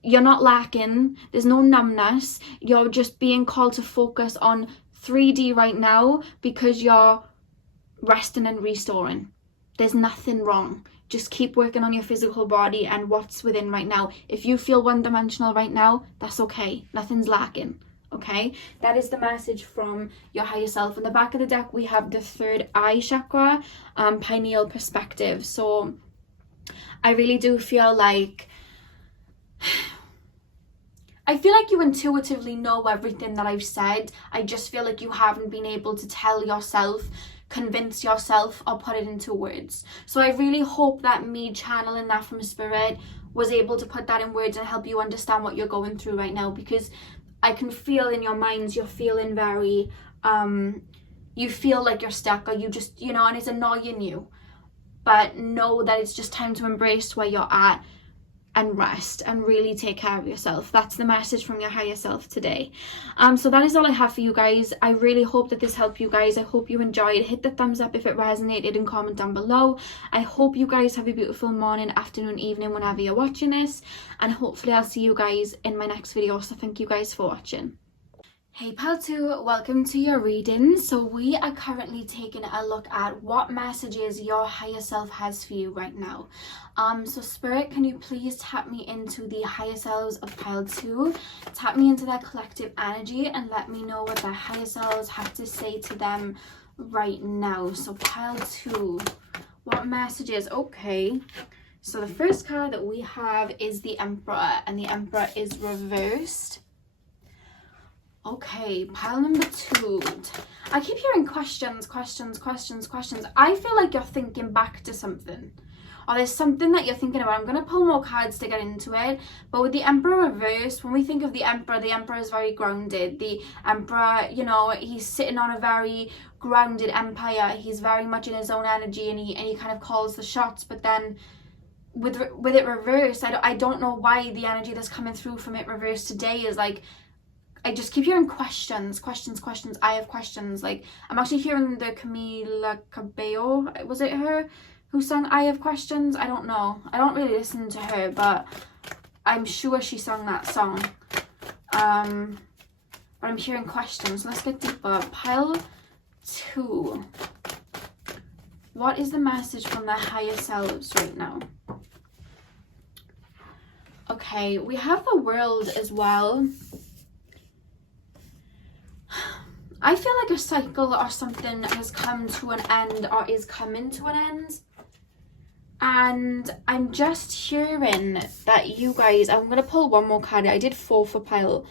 You're not lacking, there's no numbness, you're just being called to focus on 3D right now because you're resting and restoring. There's nothing wrong. Just keep working on your physical body and what's within right now. If you feel one-dimensional right now, that's okay. Nothing's lacking. Okay, that is the message from your higher self. In the back of the deck, we have the third eye chakra, pineal perspective. So I really do feel like you intuitively know everything that I've said. I just feel like you haven't been able to tell yourself, convince yourself, or put it into words. So I really hope that me channeling that from spirit was able to put that in words and help you understand what you're going through right now, because I can feel in your minds you're feeling very you feel like you're stuck, or you just, you know, and it's annoying you. But know that it's just time to embrace where you're at and rest and really take care of yourself. That's the message from your higher self today. So that is all I have for you guys. I really hope that this helped you guys. I hope you enjoyed. Hit the thumbs up if it resonated and comment down below. I hope you guys have a beautiful morning, afternoon, evening, whenever you're watching this, and hopefully I'll see you guys in my next video. So thank you guys for watching. Hey pal 2, welcome to your reading. So we are currently taking a look at what messages your higher self has for you right now. So spirit, can you please tap me into the higher selves of pile 2, tap me into their collective energy, and let me know what their higher selves have to say to them right now. So pile 2, what messages? Okay, so the first card that we have is the Emperor, and the Emperor is reversed. Okay, pile number 2. I keep hearing questions. I feel like you're thinking back to something, or there's something that you're thinking about. I'm going to pull more cards to get into it, but with the Emperor reversed, when we think of the Emperor is very grounded. The Emperor, you know, he's sitting on a very grounded empire. He's very much in his own energy, and he kind of calls the shots. But then with it reversed, I don't know why the energy that's coming through from it reversed today is like, I just keep hearing questions. I have questions. Like, I'm actually hearing the Camila Cabello, was it her who sang I Have Questions? I don't know. I don't really listen to her, but I'm sure she sang that song. But I'm hearing questions. Let's get deeper. Pile 2. What is the message from their higher selves right now? Okay, we have the World as well. I feel like a cycle or something has come to an end, or is coming to an end. And I'm just hearing that you guys, I'm going to pull one more card. I did 4 for pile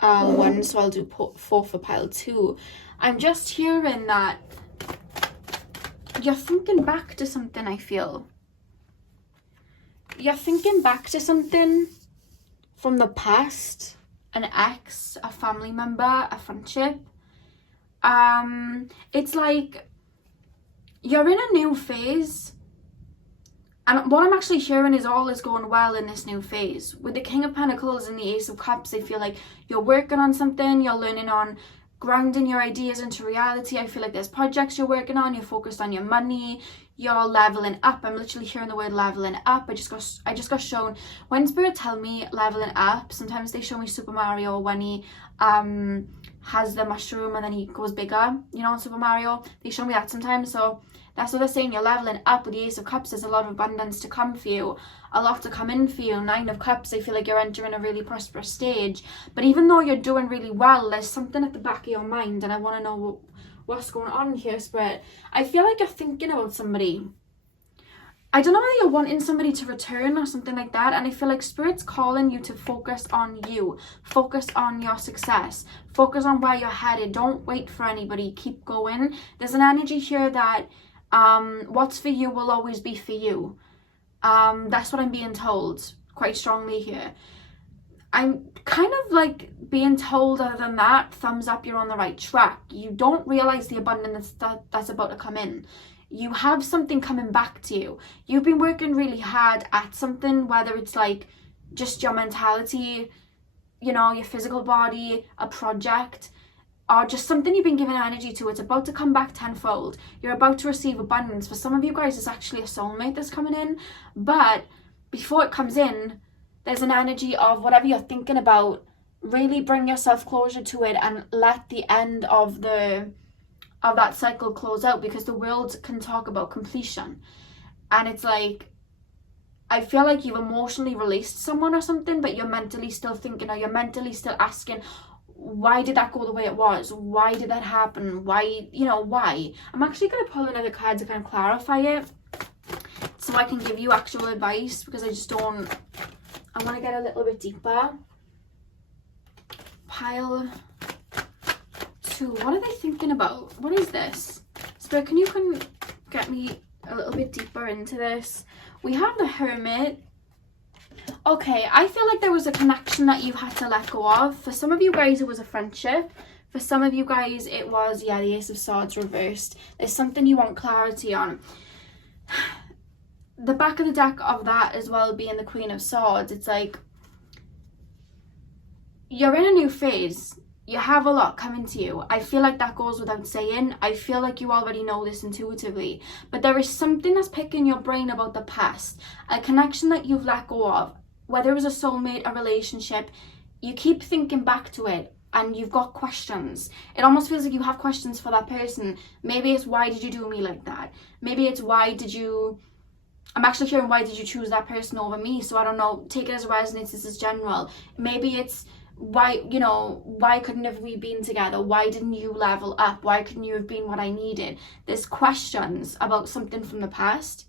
1, so I'll do 4 for pile 2. I'm just hearing that you're thinking back to something, I feel. You're thinking back to something from the past, an ex, a family member, a friendship. It's like you're in a new phase, and what I'm actually hearing is all is going well in this new phase. With the King of Pentacles and the Ace of Cups, I feel like you're working on something, you're learning on grounding your ideas into reality. I feel like there's projects you're working on, you're focused on your money, you're leveling up. I'm literally hearing the word leveling up. I just got shown, when spirit tell me leveling up, sometimes they show me Super Mario when he has the mushroom and then he goes bigger, you know, in Super Mario. They show me that sometimes. So that's what they're saying. You're leveling up with the Ace of Cups. There's a lot of abundance to come for you, a lot to come in for you. Nine of Cups, I feel like you're entering a really prosperous stage. But even though you're doing really well, there's something at the back of your mind, and I want to know what's going on here, Spirit. I feel like you're thinking about somebody. I don't know whether you're wanting somebody to return or something like that, and I feel like Spirit's calling you to focus on you, focus on your success, focus on where you're headed. Don't wait for anybody, keep going. There's an energy here that what's for you will always be for you. That's what I'm being told quite strongly here. I'm kind of like being told, other than that, thumbs up, you're on the right track. You don't realize the abundance that's about to come in. You have something coming back to you. You've been working really hard at something, whether it's like just your mentality, you know, your physical body, a project, or just something you've been giving energy to. It's about to come back tenfold. You're about to receive abundance. For some of you guys, it's actually a soulmate that's coming in. But before it comes in, there's an energy of whatever you're thinking about, really bring yourself closure to it and let the end of that cycle close out, because the world can talk about completion. And it's like, I feel like you've emotionally released someone or something, but you're mentally still thinking, or you're mentally still asking, why did that go the way it was? Why did that happen? Why, you know, why? I'm actually going to pull another card to kind of clarify it, so I can give you actual advice, because I want to get a little bit deeper. Pile 2. What are they thinking about? What is this? Spirit, can you get me a little bit deeper into this? We have the Hermit. Okay, I feel like there was a connection that you had to let go of. For some of you guys, it was a friendship. For some of you guys, it was, the Ace of Swords reversed. There's something you want clarity on. The back of the deck of that as well being the Queen of Swords, it's like, you're in a new phase. You have a lot coming to you. I feel like that goes without saying. I feel like you already know this intuitively. But there is something that's picking your brain about the past. A connection that you've let go of. Whether it was a soulmate, a relationship, you keep thinking back to it and you've got questions. It almost feels like you have questions for that person. Maybe it's, why did you do me like that? Maybe it's, I'm actually hearing, why did you choose that person over me? So I don't know, take it as resonates, this is general. Maybe it's, why couldn't have we been together? Why didn't you level up? Why couldn't you have been what I needed? There's questions about something from the past.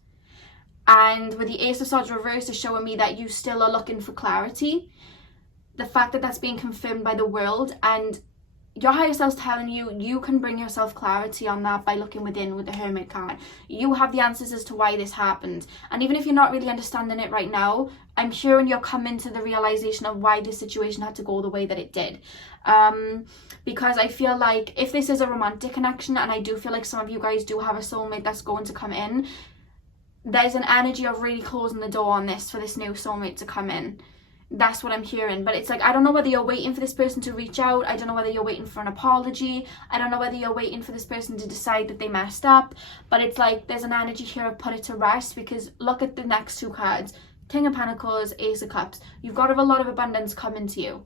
And with the Ace of Swords reversed is showing me that you still are looking for clarity. The fact that that's being confirmed by the world, and your higher self's telling you, you can bring yourself clarity on that by looking within with the Hermit card. You have the answers as to why this happened. And even if you're not really understanding it right now, I'm hearing you're coming to the realization of why this situation had to go the way that it did. Because I feel like if this is a romantic connection, and I do feel like some of you guys do have a soulmate that's going to come in, there's an energy of really closing the door on this for this new soulmate to come in. That's what I'm hearing. But it's like, I don't know whether you're waiting for this person to reach out. I don't know whether you're waiting for an apology. I don't know whether you're waiting for this person to decide that they messed up. But it's like, there's an energy here of put it to rest, because look at the next two cards. King of Pentacles, Ace of Cups. You've got a lot of abundance coming to you.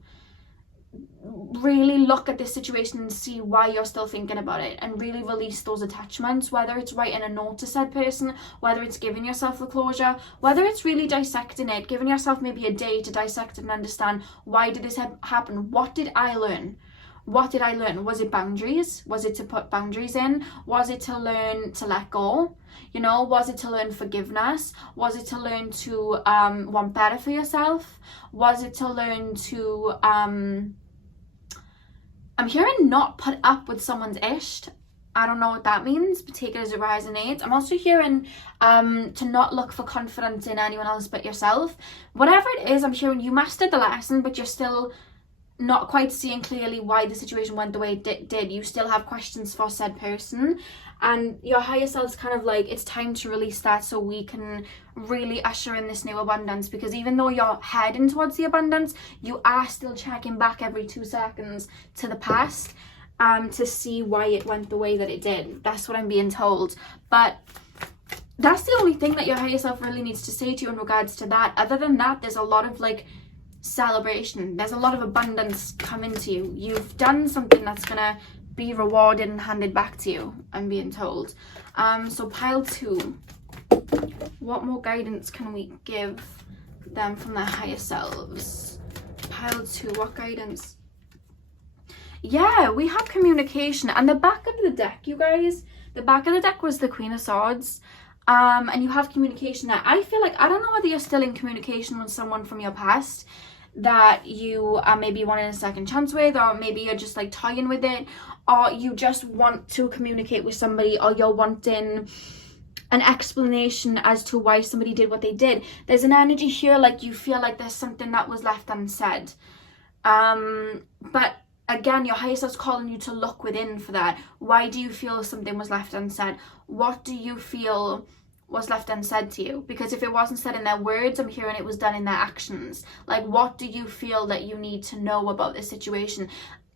Really look at this situation and see why you're still thinking about it, and really release those attachments, whether it's writing a note to said person, whether it's giving yourself the closure, whether it's really dissecting it, giving yourself maybe a day to dissect it and understand, why did this happen? What did I learn? What did I learn? Was it boundaries? Was it to put boundaries in? Was it to learn to let go? You know, was it to learn forgiveness? Was it to learn to want better for yourself? Was it to learn to I'm hearing not put up with someone's ish. I don't know what that means, but take it as it resonates. I'm also hearing to not look for confidence in anyone else but yourself. Whatever it is, I'm hearing you mastered the lesson, but you're still not quite seeing clearly why the situation went the way it did. You still have questions for said person, and your higher self's kind of like, it's time to release that so we can really usher in this new abundance. Because even though you're heading towards the abundance, you are still checking back every 2 seconds to the past to see why it went the way that it did. That's what I'm being told. But that's the only thing that your higher self really needs to say to you in regards to that. Other than that, there's a lot of like celebration. There's a lot of abundance coming to you. You've done something that's gonna be rewarded and handed back to you, I'm being told. So pile 2, what more guidance can we give them from their higher selves? Pile 2, what guidance? Yeah, we have communication. And the back of the deck, you guys, the back of the deck was the Queen of Swords. And you have communication there. I feel like, I don't know whether you're still in communication with someone from your past that you are maybe wanting a second chance with, or maybe you're just like toying with it, or you just want to communicate with somebody, or you're wanting an explanation as to why somebody did what they did. There's an energy here like you feel like there's something that was left unsaid. But again, your higher self's calling you to look within for that. Why do you feel something was left unsaid? What do you feel was left unsaid to you? Because if it wasn't said in their words, I'm hearing it was done in their actions. Like, what do you feel that you need to know about this situation?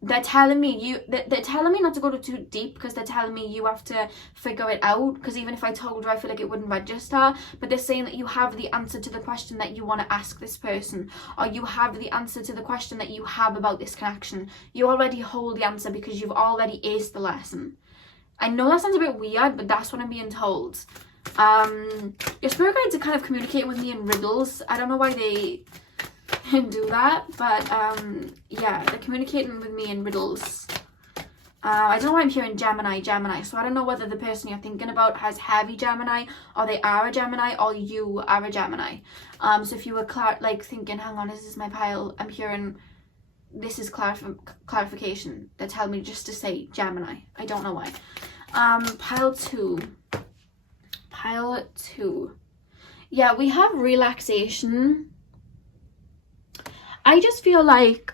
They're telling me they're telling me not to go too deep, because they're telling me you have to figure it out, because even if I told you, I feel like it wouldn't register. But they're saying that you have the answer to the question that you want to ask this person, or you have the answer to the question that you have about this connection. You already hold the answer because you've already aced the lesson. I know that sounds a bit weird, but that's what I'm being told. Your spirit guides are kind of communicating with me in riddles. I don't know why they do that, but yeah, they're communicating with me in riddles. I don't know why I'm hearing Gemini, so I don't know whether the person you're thinking about has heavy Gemini, or they are a Gemini, or you are a Gemini. So if you were like thinking, hang on, is this my pile? I'm hearing this is clarification. They're telling me just to say Gemini. I don't know why. Pile 2. Yeah, we have relaxation. I just feel like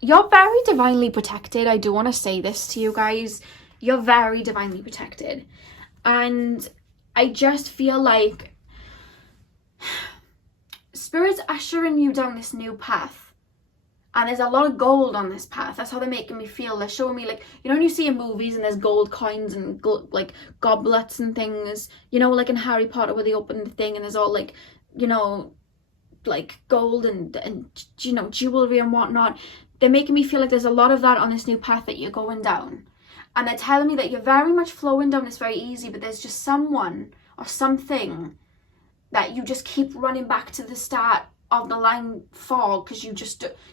you're very divinely protected. I do want to say this to you guys. You're very divinely protected. And I just feel like Spirit's ushering you down this new path. And there's a lot of gold on this path. That's how they're making me feel. They're showing me, like, you know when you see in movies and there's gold coins and like goblets and things, you know, like in Harry Potter where they open the thing and there's all like, you know, like gold and you know, jewelry and whatnot. They're making me feel like there's a lot of that on this new path that you're going down. And they're telling me that you're very much flowing down this very easy, but there's just someone or something that you just keep running back to the start of the line for, because you're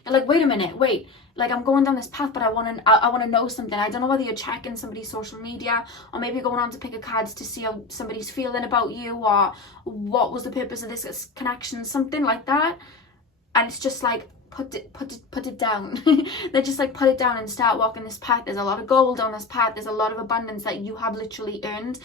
like, wait a minute, like I'm going down this path, but I want to know something. I don't know whether you're checking somebody's social media, or maybe going on to pick a card to see how somebody's feeling about you, or what was the purpose of this connection, something like that. And it's just like, put it down. They're just like, put it down and start walking this path. There's a lot of gold on this path. There's a lot of abundance that you have literally earned.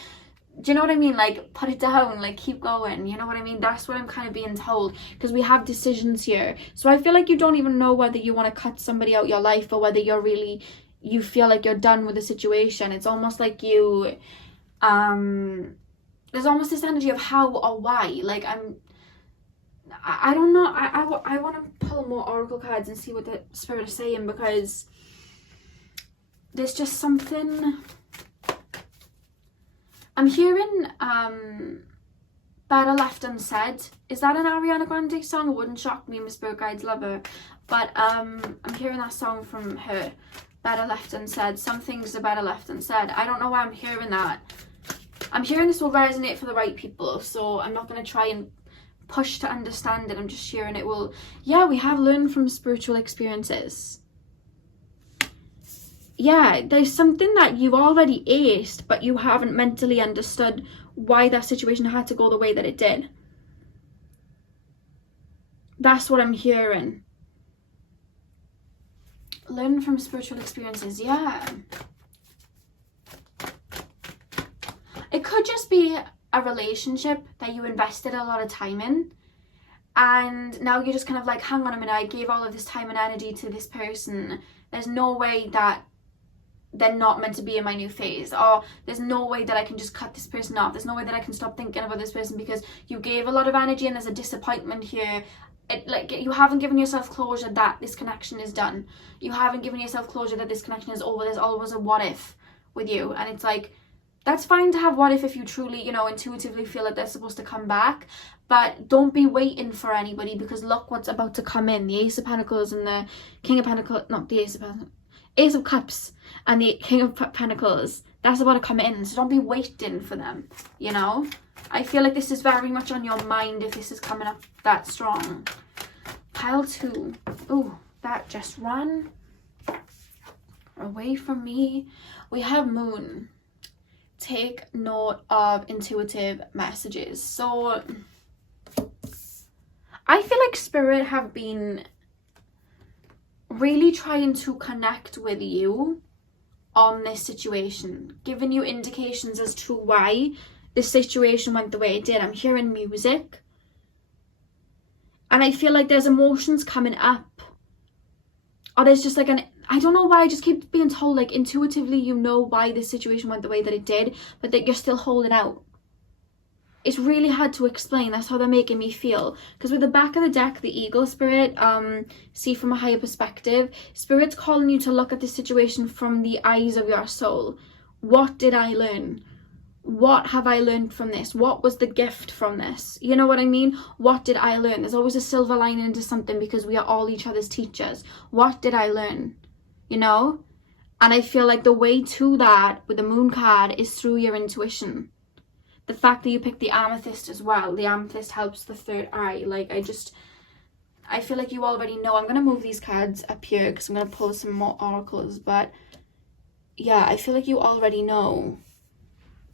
Do you know what I mean? Like, put it down, like, keep going. You know what I mean? That's what I'm kind of being told, because we have decisions here. So I feel like you don't even know whether you want to cut somebody out your life, or whether you feel like you're done with the situation. It's almost like there's almost this energy of how or why. Like, I don't know. I want to pull more oracle cards and see what the spirit is saying, because there's just something. I'm hearing Better Left Unsaid. Is that an Ariana Grande song? It wouldn't shock me, my spirit guides love her. But I'm hearing that song from her, Better Left Unsaid. Some things are better left unsaid. I don't know why I'm hearing that. I'm hearing this will resonate for the right people, so I'm not going to try and push to understand it. I'm just hearing it will. Yeah, we have learned from spiritual experiences. Yeah, there's something that you already aced, but you haven't mentally understood why that situation had to go the way that it did. That's what I'm hearing. Learn from spiritual experiences, yeah. It could just be a relationship that you invested a lot of time in, and now you're just kind of like, hang on a minute, I gave all of this time and energy to this person. There's no way that they're not meant to be in my new phase, or there's no way that I can just cut this person off. There's no way that I can stop thinking about this person, because you gave a lot of energy and there's a disappointment here. Like, you haven't given yourself closure that this connection is done. You haven't given yourself closure that this connection is over. There's always a what if with you, and it's like, That's fine to have what if you truly, you know, intuitively feel that they're supposed to come back. But don't be waiting for anybody, because look what's about to come in. The Ace of Pentacles and the King of Pentacles, not the Ace of Pentacles, Ace of Cups and the King of Pentacles. That's about to come in. So don't be waiting for them, you know. I feel like this is very much on your mind if this is coming up that strong. Pile 2. Ooh, that just ran away from me. We have Moon. Take note of intuitive messages. So I feel like Spirit have been really trying to connect with you on this situation, giving you indications as to why this situation went the way it did. I'm hearing music, and I feel like there's emotions coming up, or there's just like I don't know why, I just keep being told like intuitively you know why this situation went the way that it did, but that you're still holding out. It's really hard to explain. That's how they're making me feel. Because with the back of the deck, the Eagle Spirit, see from a higher perspective, Spirit's calling you to look at this situation from the eyes of your soul. What did I learn? What have I learned from this? What was the gift from this? You know what I mean? What did I learn? There's always a silver lining into something, because we are all each other's teachers. What did I learn? You know? And I feel like the way to that with the Moon card is through your intuition. The fact that you picked the Amethyst as well. The Amethyst helps the third eye. Like, I feel like you already know. I'm going to move these cards up here because I'm going to pull some more oracles. But yeah, I feel like you already know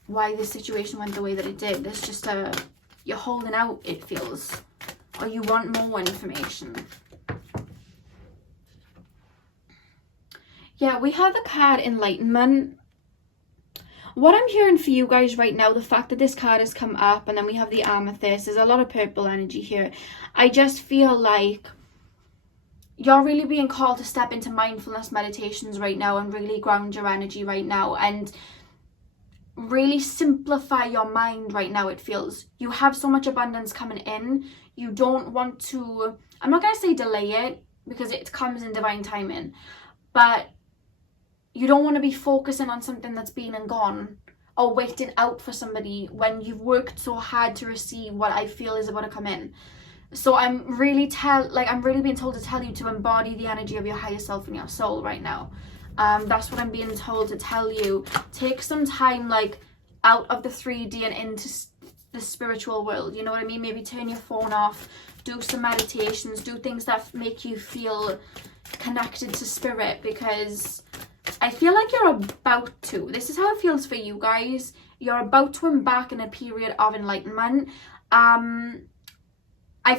why this situation went the way that it did. There's just you're holding out, it feels. Or you want more information. Yeah, we have the card Enlightenment. What I'm hearing for you guys right now, the fact that this card has come up, and then we have the Amethyst, there's a lot of purple energy here. I just feel like you're really being called to step into mindfulness meditations right now and really ground your energy right now and really simplify your mind right now, it feels. You have so much abundance coming in. You don't want to, I'm not going to say delay it, because it comes in divine timing, but you don't want to be focusing on something that's been and gone, or waiting out for somebody when you've worked so hard to receive what I feel is about to come in. So I'm really being told to tell you to embody the energy of your higher self and your soul right now. That's what I'm being told to tell you. Take some time like out of the 3D and into the spiritual world. You know what I mean? Maybe turn your phone off, do some meditations, do things that make you feel connected to spirit, because I feel like you're about to. This is how it feels for you guys. You're about to embark in a period of enlightenment.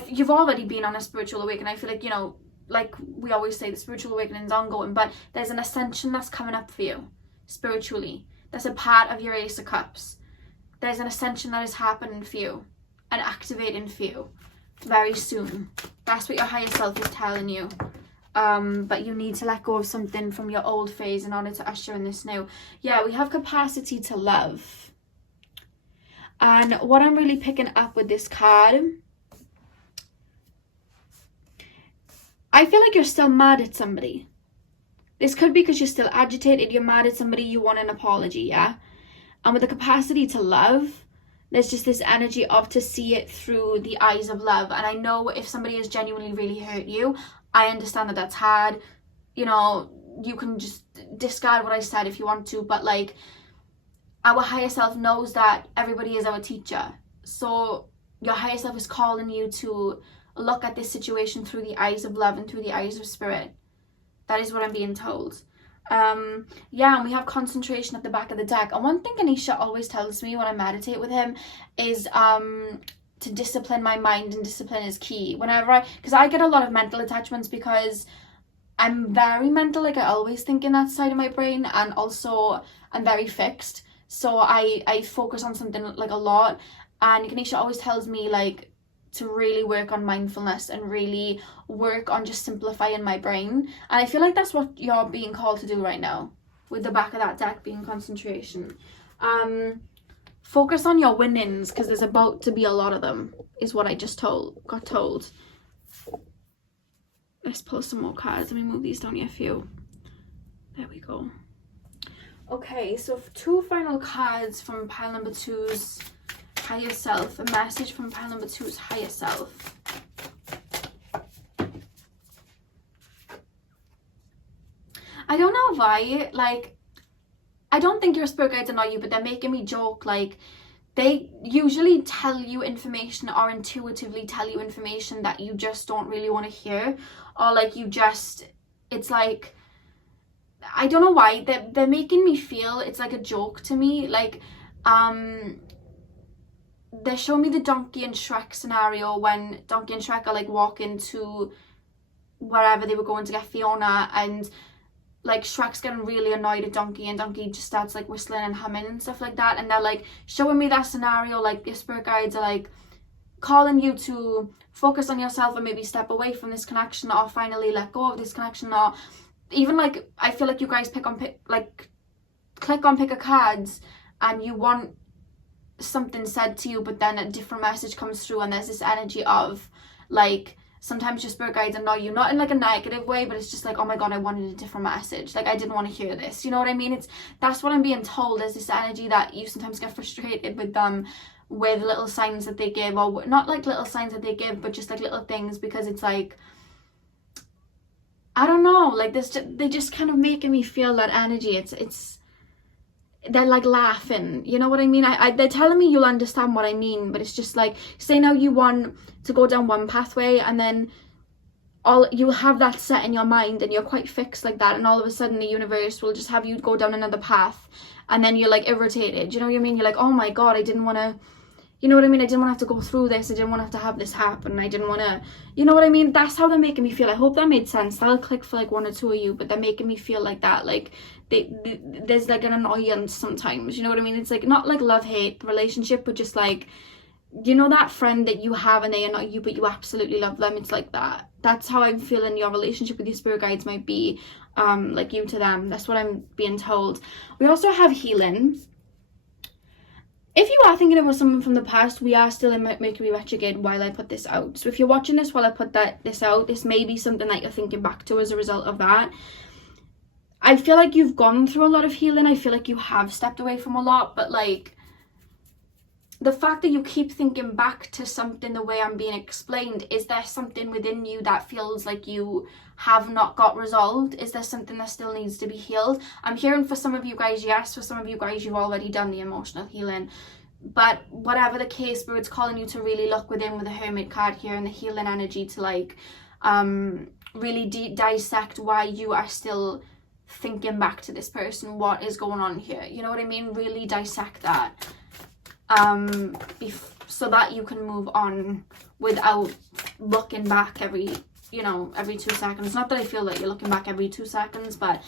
You've already been on a spiritual awakening. I feel like, you know, like we always say, the spiritual awakening is ongoing, but there's an ascension that's coming up for you spiritually. That's a part of your Ace of Cups. There's an ascension that is happening for you and activating for you very soon. That's what your higher self is telling you. But you need to let go of something from your old phase in order to usher in this new. Yeah, we have capacity to love. And what I'm really picking up with this card, I feel like you're still mad at somebody. This could be because you're still agitated, you're mad at somebody, you want an apology, yeah? And with the capacity to love, there's just this energy of to see it through the eyes of love. And I know if somebody has genuinely really hurt you, I understand that that's hard. You know, you can just discard what I said if you want to, but like, our higher self knows that everybody is our teacher. So your higher self is calling you to look at this situation through the eyes of love and through the eyes of spirit. That is what I'm being told. Yeah, and we have concentration at the back of the deck. And one thing Anisha always tells me when I meditate with him is to discipline my mind, and discipline is key. Because I get a lot of mental attachments because I'm very mental, like I always think in that side of my brain, and also I'm very fixed. So I focus on something like a lot, and Ganesha always tells me like to really work on mindfulness and really work on just simplifying my brain. And I feel like that's what you're being called to do right now, with the back of that deck being concentration. Focus on your winnings, because there's about to be a lot of them, is what I just got told. Let's pull some more cards. Let me move these down here for you. There we go. Okay, so 2 final cards from pile number 2's higher self. A message from pile number 2's higher self. I don't know why, like, I don't think your spirit guides annoy you, but they're making me joke. Like, they usually tell you information or intuitively tell you information that you just don't really want to hear, or like you just, it's like, I don't know why they're making me feel it's like a joke to me. Like, they show me the Donkey and Shrek scenario when Donkey and Shrek are like walking to wherever they were going to get Fiona, and like Shrek's getting really annoyed at Donkey, and Donkey just starts like whistling and humming and stuff like that, and they're like showing me that scenario, like your spirit guides are like calling you to focus on yourself and maybe step away from this connection, or finally let go of this connection, or even like I feel like you guys click on pick a cards and you want something said to you, but then a different message comes through, and there's this energy of like, sometimes your spirit guides annoy you, not in like a negative way, but it's just like, oh my god, I wanted a different message, like I didn't want to hear this, you know what I mean? That's what I'm being told. There's this energy that you sometimes get frustrated with them, with little signs that they give, or not like little signs that they give, but just like little things, because it's like, I don't know, like they just kind of making me feel that energy. It's they're like laughing, you know what I mean? They're telling me you'll understand what I mean, but it's just like, say now you want to go down one pathway, and then you'll have that set in your mind and you're quite fixed like that, and all of a sudden the universe will just have you go down another path, and then you're like irritated, you know what I mean? You're like, oh my god, I didn't want to, you know what I mean? I didn't want to have to go through this. I didn't want to have this happen. I didn't want to, you know what I mean? That's how they're making me feel. I hope that made sense. That'll click for like 1 or 2 of you, but they're making me feel like that. Like there's like an annoyance sometimes, you know what I mean? It's like not like love-hate relationship, but just like, you know, that friend that you have and they annoy you, but you absolutely love them. It's like that. That's how I'm feeling your relationship with your spirit guides might be, like you to them. That's what I'm being told. We also have healing. If you are thinking about someone from the past, we are still in Mercury retrograde while I put this out. So if you're watching this while I put this out, this may be something that you're thinking back to as a result of that. I feel like you've gone through a lot of healing. I feel like you have stepped away from a lot, but like the fact that you keep thinking back to something the way I'm being explained, is there something within you that feels like you have not got resolved? Is there something that still needs to be healed? I'm hearing for some of you guys, yes. For some of you guys, you've already done the emotional healing. But whatever the case, Spirit's calling you to really look within with the Hermit card here and the healing energy to like really dissect why you are still thinking back to this person. What is going on here? You know what I mean? Really dissect that. So that you can move on without looking back every 2 seconds. Not that I feel like you're looking back every 2 seconds, but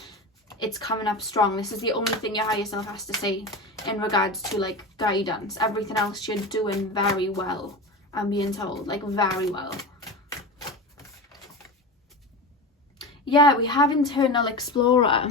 it's coming up strong. This is the only thing your higher self has to say in regards to like guidance. Everything else you're doing very well, I'm being told, like very well. Yeah, we have Internal Explorer.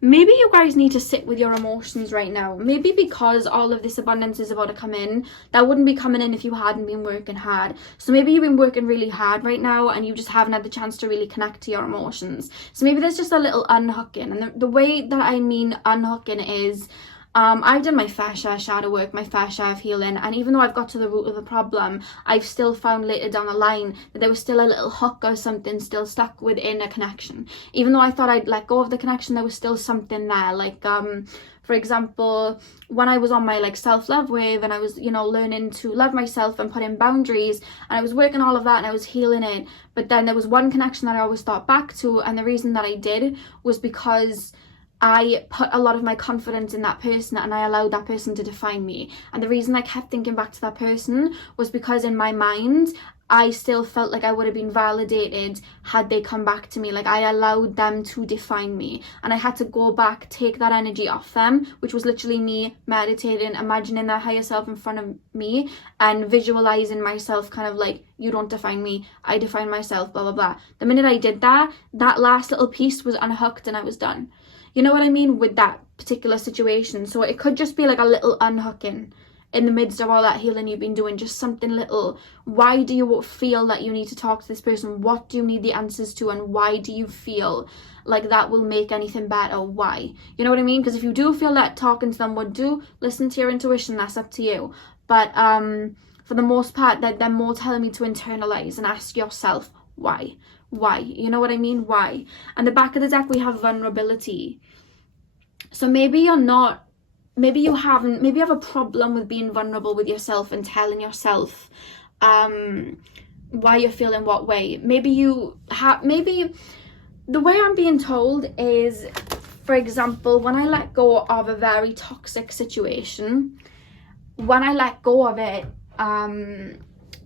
Maybe you guys need to sit with your emotions right now. Maybe because all of this abundance is about to come in, that wouldn't be coming in if you hadn't been working hard. So maybe you've been working really hard right now and you just haven't had the chance to really connect to your emotions. So maybe there's just a little unhooking. And the way that I mean unhooking is, I've done my fair share of shadow work, my fair share of healing, and even though I've got to the root of the problem, I've still found later down the line that there was still a little hook or something still stuck within a connection. Even though I thought I'd let go of the connection, there was still something there. Like, for example, when I was on my like self-love wave and I was, learning to love myself and put in boundaries, and I was working all of that and I was healing it, but then there was one connection that I always thought back to, and the reason that I did was because I put a lot of my confidence in that person and I allowed that person to define me. And the reason I kept thinking back to that person was because in my mind, I still felt like I would have been validated had they come back to me. Like I allowed them to define me, and I had to go back, take that energy off them, which was literally me meditating, imagining their higher self in front of me and visualizing myself kind of like, you don't define me, I define myself, blah, blah, blah. The minute I did that, that last little piece was unhooked and I was done. You know what I mean? With that particular situation. So it could just be like a little unhooking in the midst of all that healing you've been doing, just something little. Why do you feel that you need to talk to this person? What do you need the answers to, and why do you feel like that will make anything better? Why? You know what I mean? Because if you do feel that talking to them would, do listen to your intuition, that's up to you. But for the most part, they're more telling me to internalize and ask yourself why. You know what I mean? Why? And the back of the deck, we have vulnerability. So maybe you're not, maybe you have a problem with being vulnerable with yourself and telling yourself why you're feeling what way. Maybe the way I'm being told is, for example, when I let go of a very toxic situation, when I let go of it,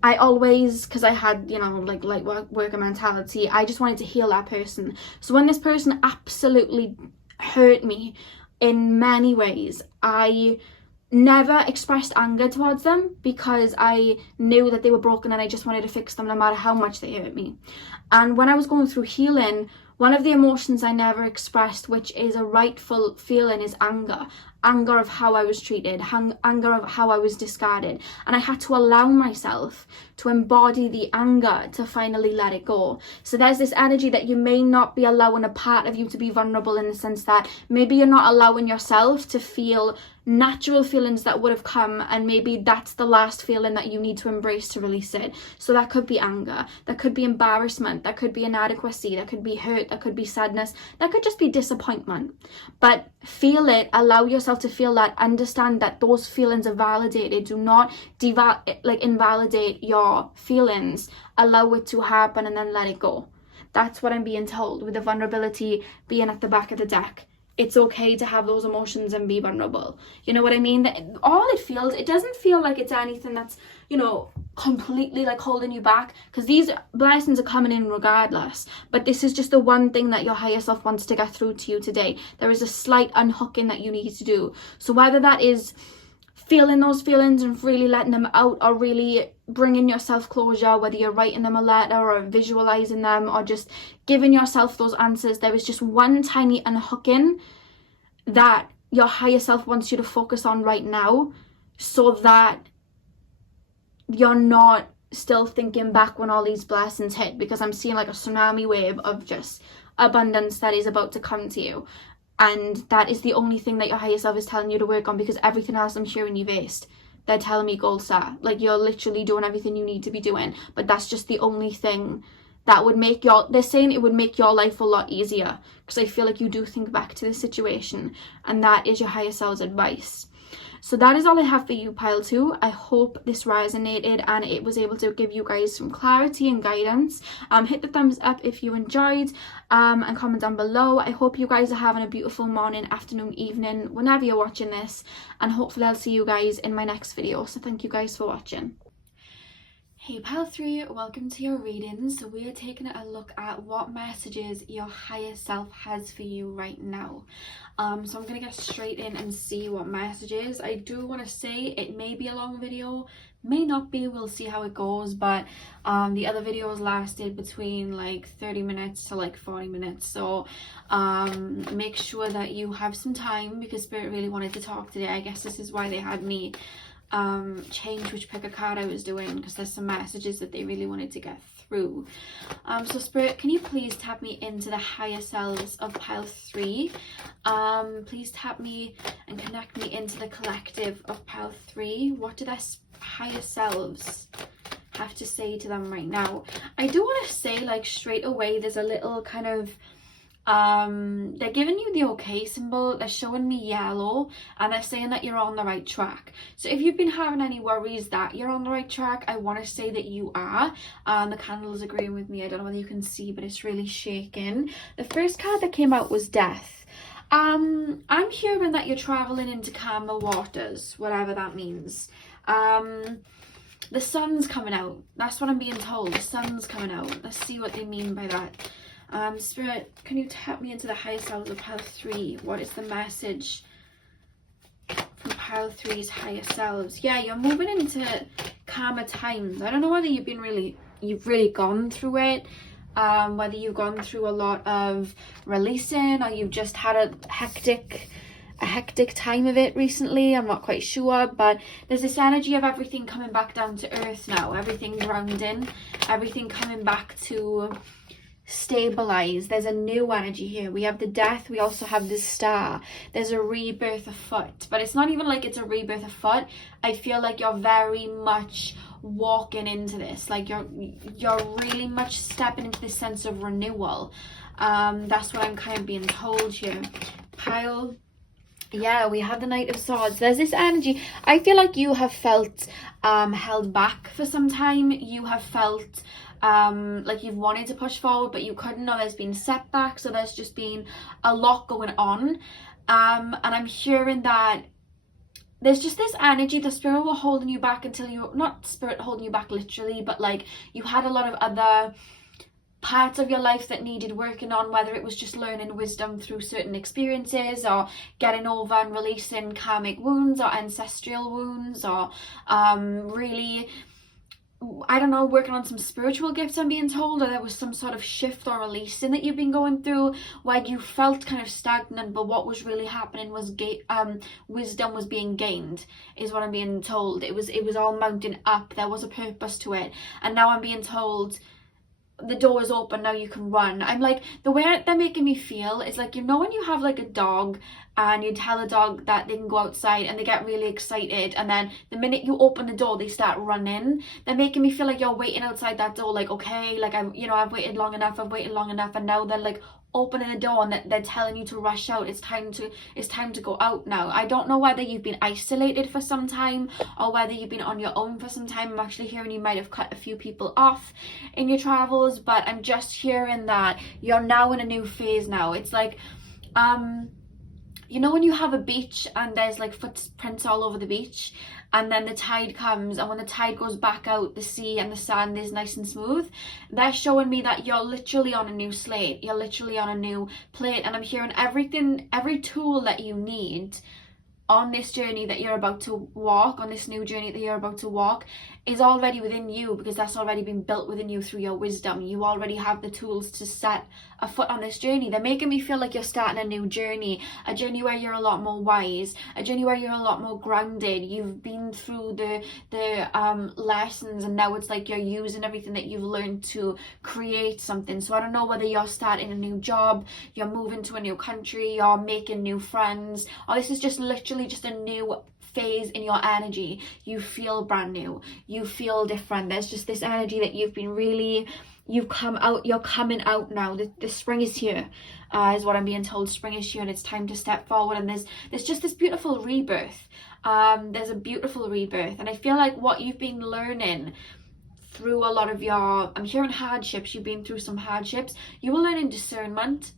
I always, because I had, you know, like worker mentality, I just wanted to heal that person. So when this person absolutely hurt me in many ways, I never expressed anger towards them, because I knew that they were broken and I just wanted to fix them no matter how much they hurt me. And when I was going through healing, one of the emotions I never expressed, which is a rightful feeling, is anger. Anger of how I was treated, anger of how I was discarded. And I had to allow myself to embody the anger to finally let it go. So there's this energy that you may not be allowing a part of you to be vulnerable, in the sense that maybe you're not allowing yourself to feel natural feelings that would have come, and maybe that's the last feeling that you need to embrace to release it. So that could be anger, that could be embarrassment, that could be inadequacy, that could be hurt, that could be sadness, that could just be disappointment. But feel it, allow yourself to feel that, understand that those feelings are validated. Do not invalidate your feelings. Allow it to happen and then let it go. That's what I'm being told with the vulnerability being at the back of the deck. It's okay to have those emotions and be vulnerable. You know what I mean? It doesn't feel like it's anything that's, you know, completely like holding you back, because these blessings are coming in regardless. But this is just the one thing that your higher self wants to get through to you today. There is a slight unhooking that you need to do. So whether that is feeling those feelings and really letting them out, or really bringing yourself closure, whether you're writing them a letter or visualizing them, or just giving yourself those answers, there is just one tiny unhooking that your higher self wants you to focus on right now, so that you're not still thinking back when all these blessings hit, because I'm seeing like a tsunami wave of just abundance that is about to come to you. And that is the only thing that your higher self is telling you to work on, because everything else I'm hearing you've aced. They're telling me goal set. Like, you're literally doing everything you need to be doing. But that's just the only thing that would make they're saying it would make your life a lot easier. Because I feel like you do think back to the situation. And that is your higher self's advice. So that is all I have for you, pile 2. I hope this resonated and it was able to give you guys some clarity and guidance. Hit the thumbs up if you enjoyed, and comment down below. I hope you guys are having a beautiful morning, afternoon, evening, whenever you're watching this, and hopefully I'll see you guys in my next video. So thank you guys for watching. Hey pile 3, welcome to your reading. So we are taking a look at what messages your higher self has for you right now. So I'm gonna get straight in and see what messages. I do want to say it may be a long video, may not be, we'll see how it goes. But the other videos lasted between like 30 minutes to like 40 minutes, so make sure that you have some time, because Spirit really wanted to talk today. I guess this is why they had me change which pick a card I was doing, because there's some messages that they really wanted to get through. So Spirit, can you please tap me into the higher selves of pile 3? Please tap me and connect me into the collective of pile 3. What do their higher selves have to say to them right now? I do want to say, like, straight away, there's a little kind of they're giving you the okay symbol. They're showing me yellow, and they're saying that you're on the right track. So if you've been having any worries that you're on the right track, I want to say that you are. The candle is agreeing with me. I don't know whether you can see, but it's really shaking. The first card that came out was death. I'm hearing that you're traveling into calmer waters, whatever that means. The sun's coming out. That's what I'm being told. The sun's coming out. Let's see what they mean by that. Spirit, can you tap me into the higher selves of pile 3? What is the message from pile 3's higher selves? Yeah, you're moving into calmer times. I don't know whether you've really gone through it, whether you've gone through a lot of releasing, or you've just had a hectic a hectic time of it recently. I'm not quite sure, but there's this energy of everything coming back down to earth now, everything grounding, everything coming back to stabilize. There's a new energy here. We have the death, we also have the star. There's a rebirth afoot, but it's not even like it's a rebirth afoot. I feel like you're very much walking into this, like you're really much stepping into this sense of renewal. That's what I'm kind of being told here. Pile. Yeah, we have the Knight of Swords. There's this energy. I feel like you have felt held back for some time. You have felt like you've wanted to push forward but you couldn't, or there's been setbacks, or there's just been a lot going on, and I'm hearing that there's just this energy, the spirit were holding you back until you, not spirit holding you back literally, but like you had a lot of other parts of your life that needed working on, whether it was just learning wisdom through certain experiences, or getting over and releasing karmic wounds or ancestral wounds, or really, I don't know, working on some spiritual gifts, I'm being told, or there was some sort of shift or releasing that you've been going through where you felt kind of stagnant, but what was really happening was wisdom was being gained, is what I'm being told. It was all mounting up, there was a purpose to it, and now I'm being told the door is open, now you can run. I'm like, the way they're making me feel is like, you know, when you have like a dog and you tell a dog that they can go outside and they get really excited, and then the minute you open the door they start running. They're making me feel like you're waiting outside that door, like, okay, like I've waited long enough, and now they're like opening the door and they're telling you to rush out. It's time to go out now. I don't know whether you've been isolated for some time or whether you've been on your own for some time. I'm actually hearing you might have cut a few people off in your travels, but I'm just hearing that you're now in a new phase now. It's like you know when you have a beach and there's like footprints all over the beach, and then the tide comes, and when the tide goes back out, the sea and the sand is nice and smooth. They're showing me that you're literally on a new slate, you're literally on a new plate, and I'm hearing everything, every tool that you need on this journey that you're about to walk, on this new journey that you're about to walk, is already within you, because that's already been built within you through your wisdom. You already have the tools to set a foot on this journey. They're making me feel like you're starting a new journey, a journey where you're a lot more wise, a journey where you're a lot more grounded. You've been through the lessons, and now it's like you're using everything that you've learned to create something. So I don't know whether you're starting a new job, you're moving to a new country, you're making new friends, or this is just literally just a new phase in your energy. You feel brand new, you feel different. There's just this energy that you've been really, you've come out, you're coming out now. The spring is here, is what I'm being told. Spring is here and it's time to step forward, and there's just this beautiful rebirth. There's a beautiful rebirth, and I feel like what you've been learning through a lot of your, I'm hearing hardships, you've been through some hardships, you were learning discernment,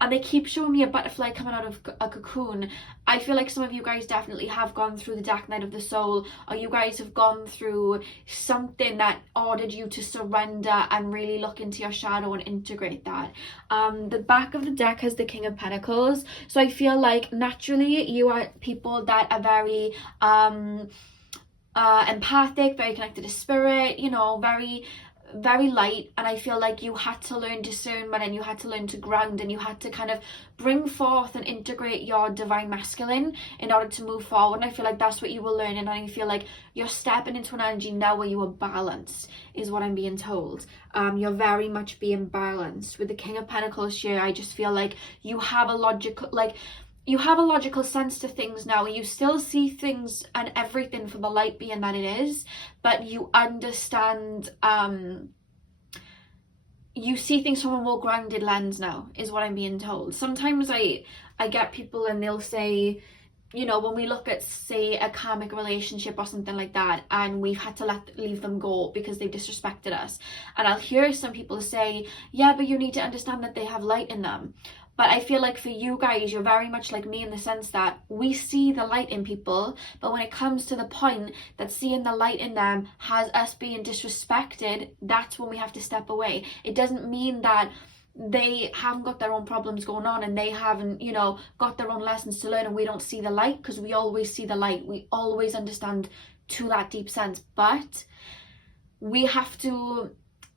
and they keep showing me a butterfly coming out of a cocoon. I feel like some of you guys definitely have gone through the dark night of the soul, or you guys have gone through something that ordered you to surrender and really look into your shadow and integrate that. The back of the deck has the King of Pentacles, so I feel like naturally you are people that are very empathic, very connected to spirit, you know, very light, and I feel like you had to learn discernment, and you had to learn to ground, and you had to kind of bring forth and integrate your divine masculine in order to move forward. And I feel like that's what you were learning, and I feel like you're stepping into an energy now where you are balanced, is what I'm being told. You're very much being balanced. With the King of Pentacles here, I just feel like you have a logical sense to things now. You still see things and everything for the light being that it is, but you understand, you see things from a more grounded lens now, is what I'm being told. Sometimes I get people and they'll say, you know, when we look at, say, a karmic relationship or something like that, and we've had to leave them go because they've disrespected us, and I'll hear some people say, yeah, but you need to understand that they have light in them. But I feel like for you guys, you're very much like me in the sense that we see the light in people, but when it comes to the point that seeing the light in them has us being disrespected, that's when we have to step away. It doesn't mean that they haven't got their own problems going on and they haven't, you know, got their own lessons to learn, and we don't see the light, because we always see the light. We always understand to that deep sense, but we have to,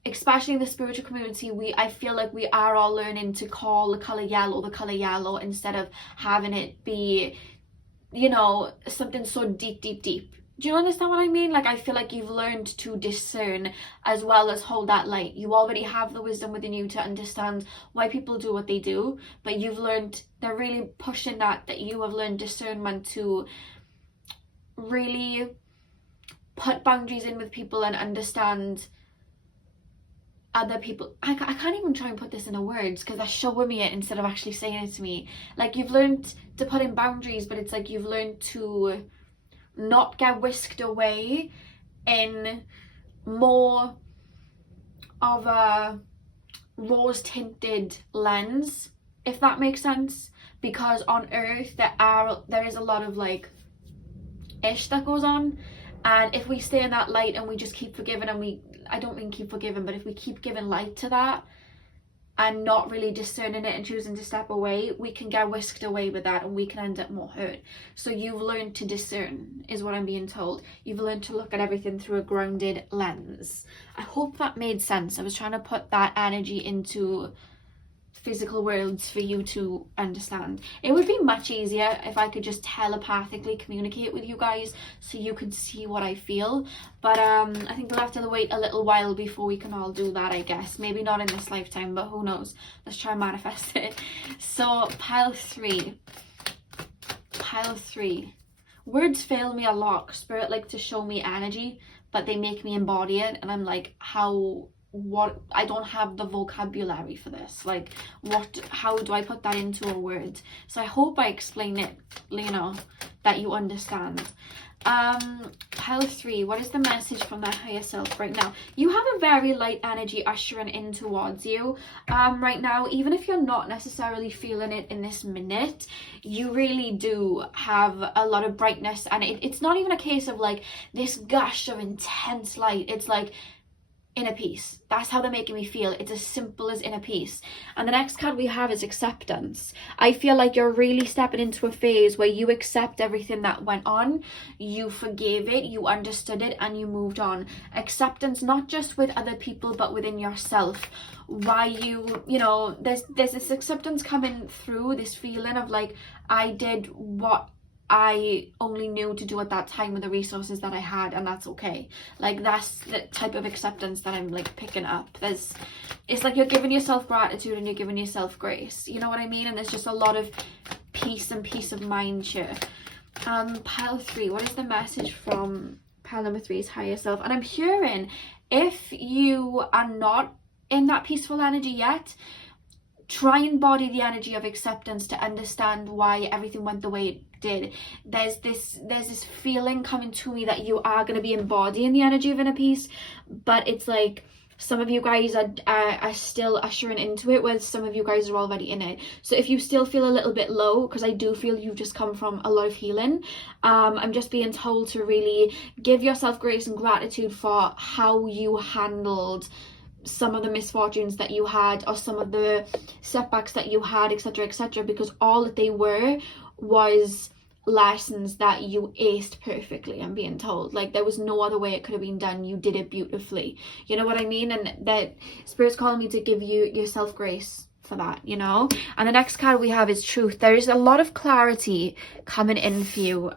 especially in the spiritual community, I feel like we are all learning to call the colour yellow instead of having it be you know, something so deep. Do you understand what I mean? Like, I feel like you've learned to discern as well as hold that light. You already have the wisdom within you to understand why people do what they do, but you've learned, they're really pushing that you have learned discernment to really put boundaries in with people and understand other people. I can't even try and put this into words because they're showing me it instead of actually saying it to me. Like, you've learned to put in boundaries, but it's like you've learned to not get whisked away in more of a rose tinted lens, if that makes sense. Because on earth there is a lot of like ish that goes on, and if we stay in that light and we just keep forgiving, and I don't mean keep forgiving, but if we keep giving light to that and not really discerning it and choosing to step away, we can get whisked away with that and we can end up more hurt. So you've learned to discern, is what I'm being told. You've learned to look at everything through a grounded lens. I hope that made sense. I was trying to put that energy into physical worlds for you to understand. It would be much easier if I could just telepathically communicate with you guys so you could see what I feel, but I think we'll have to wait a little while before we can all do that, I guess. Maybe not in this lifetime, but who knows. Let's try and manifest it. So pile three, words fail me a lot. Spirit like to show me energy, but they make me embody it, and I'm like, what, I don't have the vocabulary for this. Like, how do I put that into a word? So I hope I explain it, you know, that you understand. Pile three, what is the message from that higher self right now? You have a very light energy ushering in towards you right now. Even if you're not necessarily feeling it in this minute, you really do have a lot of brightness, and it's not even a case of like this gush of intense light. It's like inner peace. That's how they're making me feel. It's as simple as inner peace. And the next card we have is acceptance. I feel like you're really stepping into a phase where you accept everything that went on, you forgave it, you understood it, and you moved on. Acceptance, not just with other people, but within yourself. Why you know, there's this acceptance coming through, this feeling of like, I did what I only knew to do at that time with the resources that I had, and that's okay. Like, that's the type of acceptance that I'm like picking up. It's like you're giving yourself gratitude and you're giving yourself grace, you know what I mean? And there's just a lot of peace and peace of mind here. Pile three, what is the message from pile number three's higher self? And I'm hearing, if you are not in that peaceful energy yet, try and embody the energy of acceptance to understand why everything went the way it did. There's this feeling coming to me that you are going to be embodying the energy of inner peace, but it's like some of you guys are still ushering into it, whereas some of you guys are already in it. So if you still feel a little bit low, because I do feel you've just come from a lot of healing, I'm just being told to really give yourself grace and gratitude for how you handled some of the misfortunes that you had, or some of the setbacks that you had, etc., because all that they were was lessons that you aced perfectly. I'm being told, like, there was no other way it could have been done. You did it beautifully, you know what I mean? And that Spirit's calling me to give you yourself grace for that, you know. And the next card we have is truth. There is a lot of clarity coming in for you,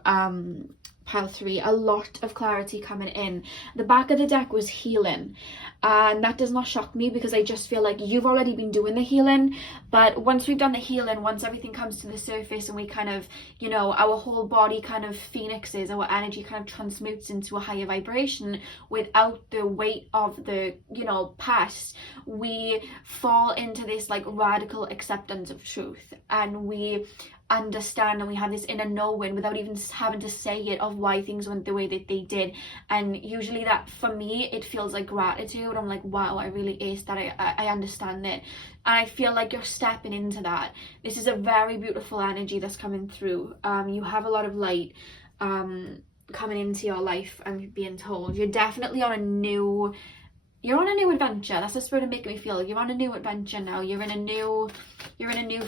pile three, a lot of clarity coming in. The back of the deck was healing, and that does not shock me, because I just feel like you've already been doing the healing. But once we've done the healing, once everything comes to the surface and we kind of, you know, our whole body kind of phoenixes, our energy kind of transmutes into a higher vibration without the weight of the, you know, past, we fall into this like radical acceptance of truth, and we understand, and we have this inner knowing without even having to say it, of why things went the way that they did. And usually that, for me, it feels like gratitude. I'm like, wow, I really aced that. I understand it, and I feel like you're stepping into that. This is a very beautiful energy that's coming through. You have a lot of light coming into your life. I'm being told you're definitely on a new adventure. That's the Spirit making me feel. You're on a new adventure now. You're in a new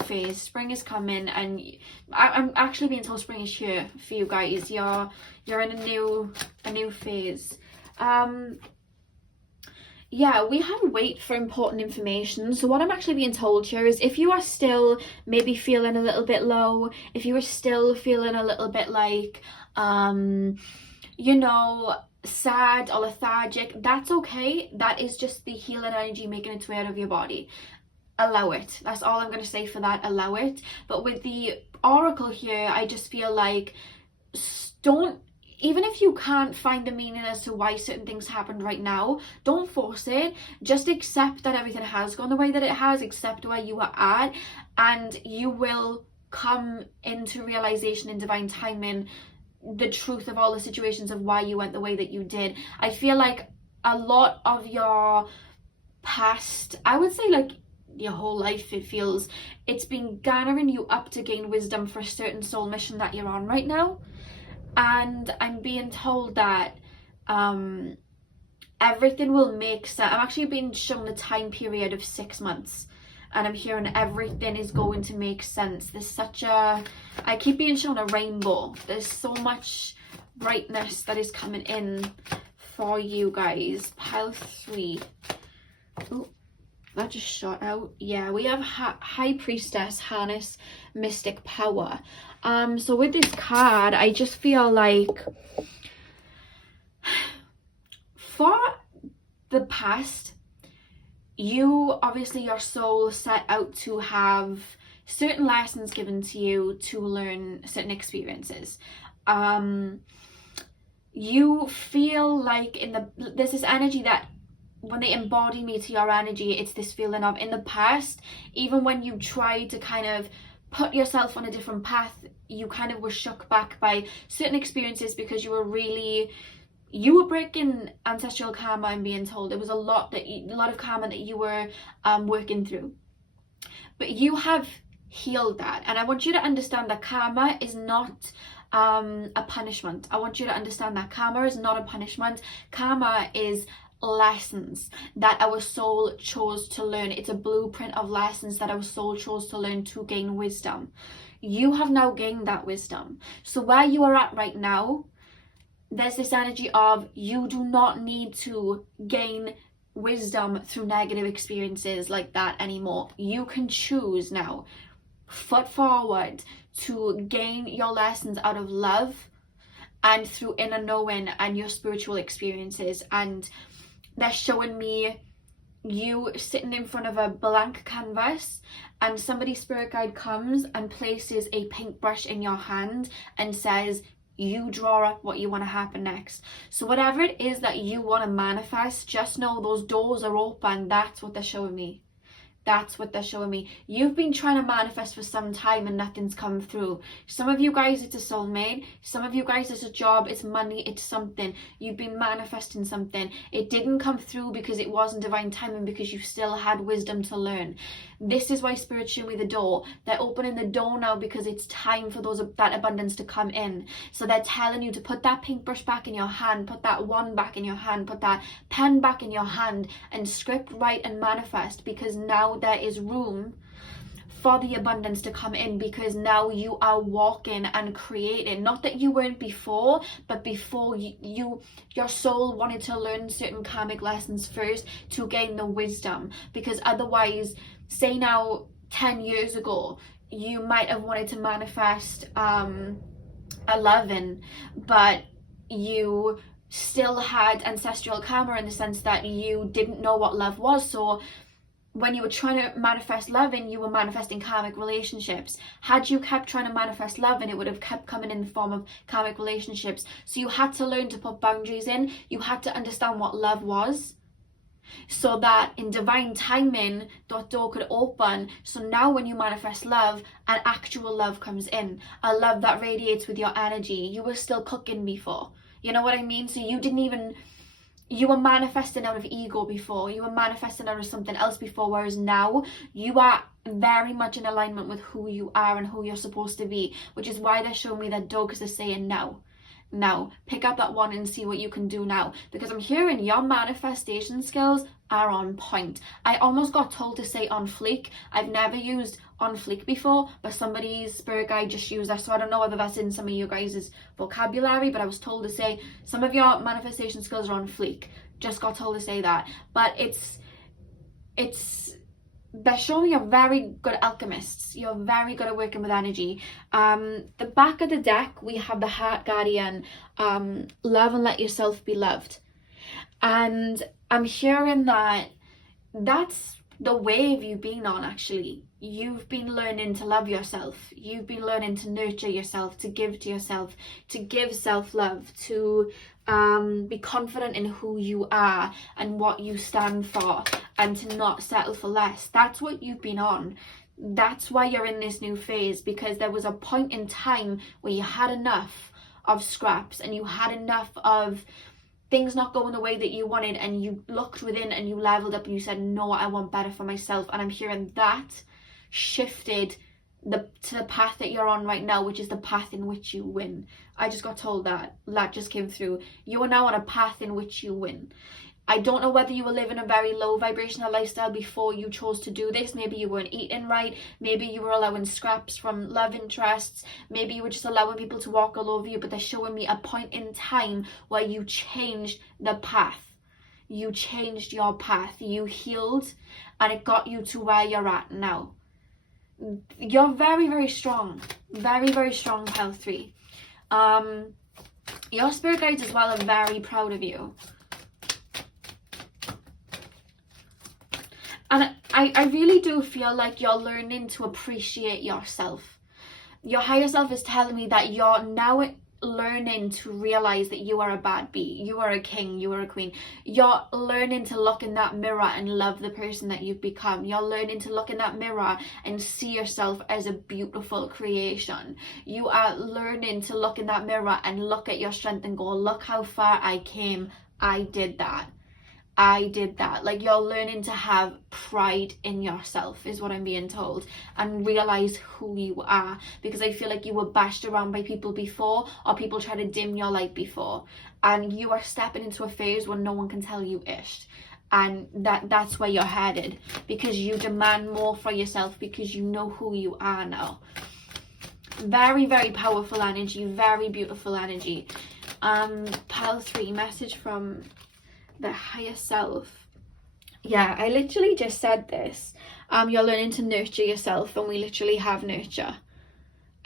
phase. Spring is coming, and I'm actually being told spring is here for you guys. You're in a new phase. Yeah, we have wait for important information. So what I'm actually being told here is if you are still maybe feeling a little bit low, if you are still feeling a little bit like, you know, sad or lethargic, that's okay. That is just the healing energy making its way out of your body. Allow it. That's all I'm going to say for that. Allow it. But with the oracle here, I just feel like don't, even if you can't find the meaning as to why certain things happened right now, don't force it. Just accept that everything has gone the way that it has, accept where you are at, and you will come into realization in divine timing the truth of all the situations of why you went the way that you did. I feel like a lot of your past, I would say like your whole life, it feels it's been gathering you up to gain wisdom for a certain soul mission that you're on right now. And I'm being told that everything will make sense. I'm actually being shown a time period of 6 months, and I'm hearing everything is going to make sense. There's such a, I keep being shown a rainbow. There's so much brightness that is coming in for you guys. Pile 3. Oh, that just shot out. Yeah, we have High Priestess, Harness Mystic Power. So with this card, I just feel like for the past, you, obviously your soul set out to have certain lessons given to you to learn certain experiences. You feel like there's this energy that when they embody me to your energy, it's this feeling of in the past, even when you tried to kind of put yourself on a different path, you kind of were shook back by certain experiences because you were breaking ancestral karma. I'm being told there was a lot of karma that you were working through, but you have healed that. And I want you to understand that karma is not a punishment. I want you to understand that karma is not a punishment. Karma is lessons that our soul chose to learn. It's a blueprint of lessons that our soul chose to learn to gain wisdom. You have now gained that wisdom. So where you are at right now, there's this energy of you do not need to gain wisdom through negative experiences like that anymore. You can choose now, foot forward, to gain your lessons out of love and through inner knowing and your spiritual experiences. And they're showing me you sitting in front of a blank canvas, and somebody's spirit guide comes and places a paintbrush in your hand and says, you draw up what you want to happen next. So whatever it is that you want to manifest, just know those doors are open. That's what they're showing me. That's what they're showing me. You've been trying to manifest for some time and nothing's come through. Some of you guys, it's a soulmate. Some of you guys, it's a job, it's money, it's something. You've been manifesting something. It didn't come through because it wasn't divine timing, because you still had wisdom to learn. This is why Spirit showed me the door. They're opening the door now because it's time for that abundance to come in. So they're telling you to put that paintbrush back in your hand, put that wand back in your hand, put that pen back in your hand, and script, write and manifest, because now there is room for the abundance to come in, because now you are walking and creating. Not that you weren't before, but before your soul wanted to learn certain karmic lessons first to gain the wisdom. Because otherwise, say now 10 years ago, you might have wanted to manifest a loving, but you still had ancestral karma in the sense that you didn't know what love was. So when you were trying to manifest loving, you were manifesting karmic relationships. Had you kept trying to manifest loving, it would have kept coming in the form of karmic relationships. So you had to learn to put boundaries in. You had to understand what love was, so that in divine timing, that door could open. So now when you manifest love, an actual love comes in. A love that radiates with your energy. You were still cooking before. You know what I mean? So you were manifesting out of ego before. You were manifesting out of something else before, whereas now you are very much in alignment with who you are and who you're supposed to be, which is why they're showing me that door, because they're saying now. now. Pick up that one and see what you can do now, because I'm hearing your manifestation skills are on point. I almost got told to say on fleek. I've never used on fleek before, but somebody's spirit guide just used that, so I don't know whether that's in some of you guys' vocabulary, but I was told to say some of your manifestation skills are on fleek. Just got told to say that. But it's they're showing you're very good alchemists. You're very good at working with energy. The back of the deck, we have the Heart Guardian, love and let yourself be loved. And I'm hearing that that's the wave you've been on, actually. You've been learning to love yourself. You've been learning to nurture yourself, to give to yourself, to give self-love, to be confident in who you are and what you stand for, and to not settle for less. That's what you've been on. That's why you're in this new phase, because there was a point in time where you had enough of scraps and you had enough of things not going the way that you wanted, and you looked within and you leveled up and you said, no, I want better for myself. And I'm hearing that shifted to the path that you're on right now, which is the path in which you win. I just got told that just came through. You are now on a path in which you win. I don't know whether you were living a very low vibrational lifestyle before you chose to do this. Maybe you weren't eating right. Maybe you were allowing scraps from love interests. Maybe you were just allowing people to walk all over you. But they're showing me a point in time where you changed the path. You changed your path. You healed, and it got you to where you're at now. You're very, very strong. Very, very strong, Pile 3. Your spirit guides as well are very proud of you. And I really do feel like you're learning to appreciate yourself. Your higher self is telling me that you're now learning to realize that you are a bad bee, you are a king, you are a queen. You're learning to look in that mirror and love the person that you've become. You're learning to look in that mirror and see yourself as a beautiful creation. You are learning to look in that mirror and look at your strength and go, look how far I came. I did that. Like, you're learning to have pride in yourself, is what I'm being told, and realize who you are, because I feel like you were bashed around by people before, or people try to dim your light before, and you are stepping into a phase where no one can tell you ish. And that's where you're headed, because you demand more for yourself, because you know who you are now. Very, very powerful energy, very beautiful energy. Pile 3, message from the higher self. Yeah, I literally just said this. You're learning to nurture yourself, and we literally have nurture.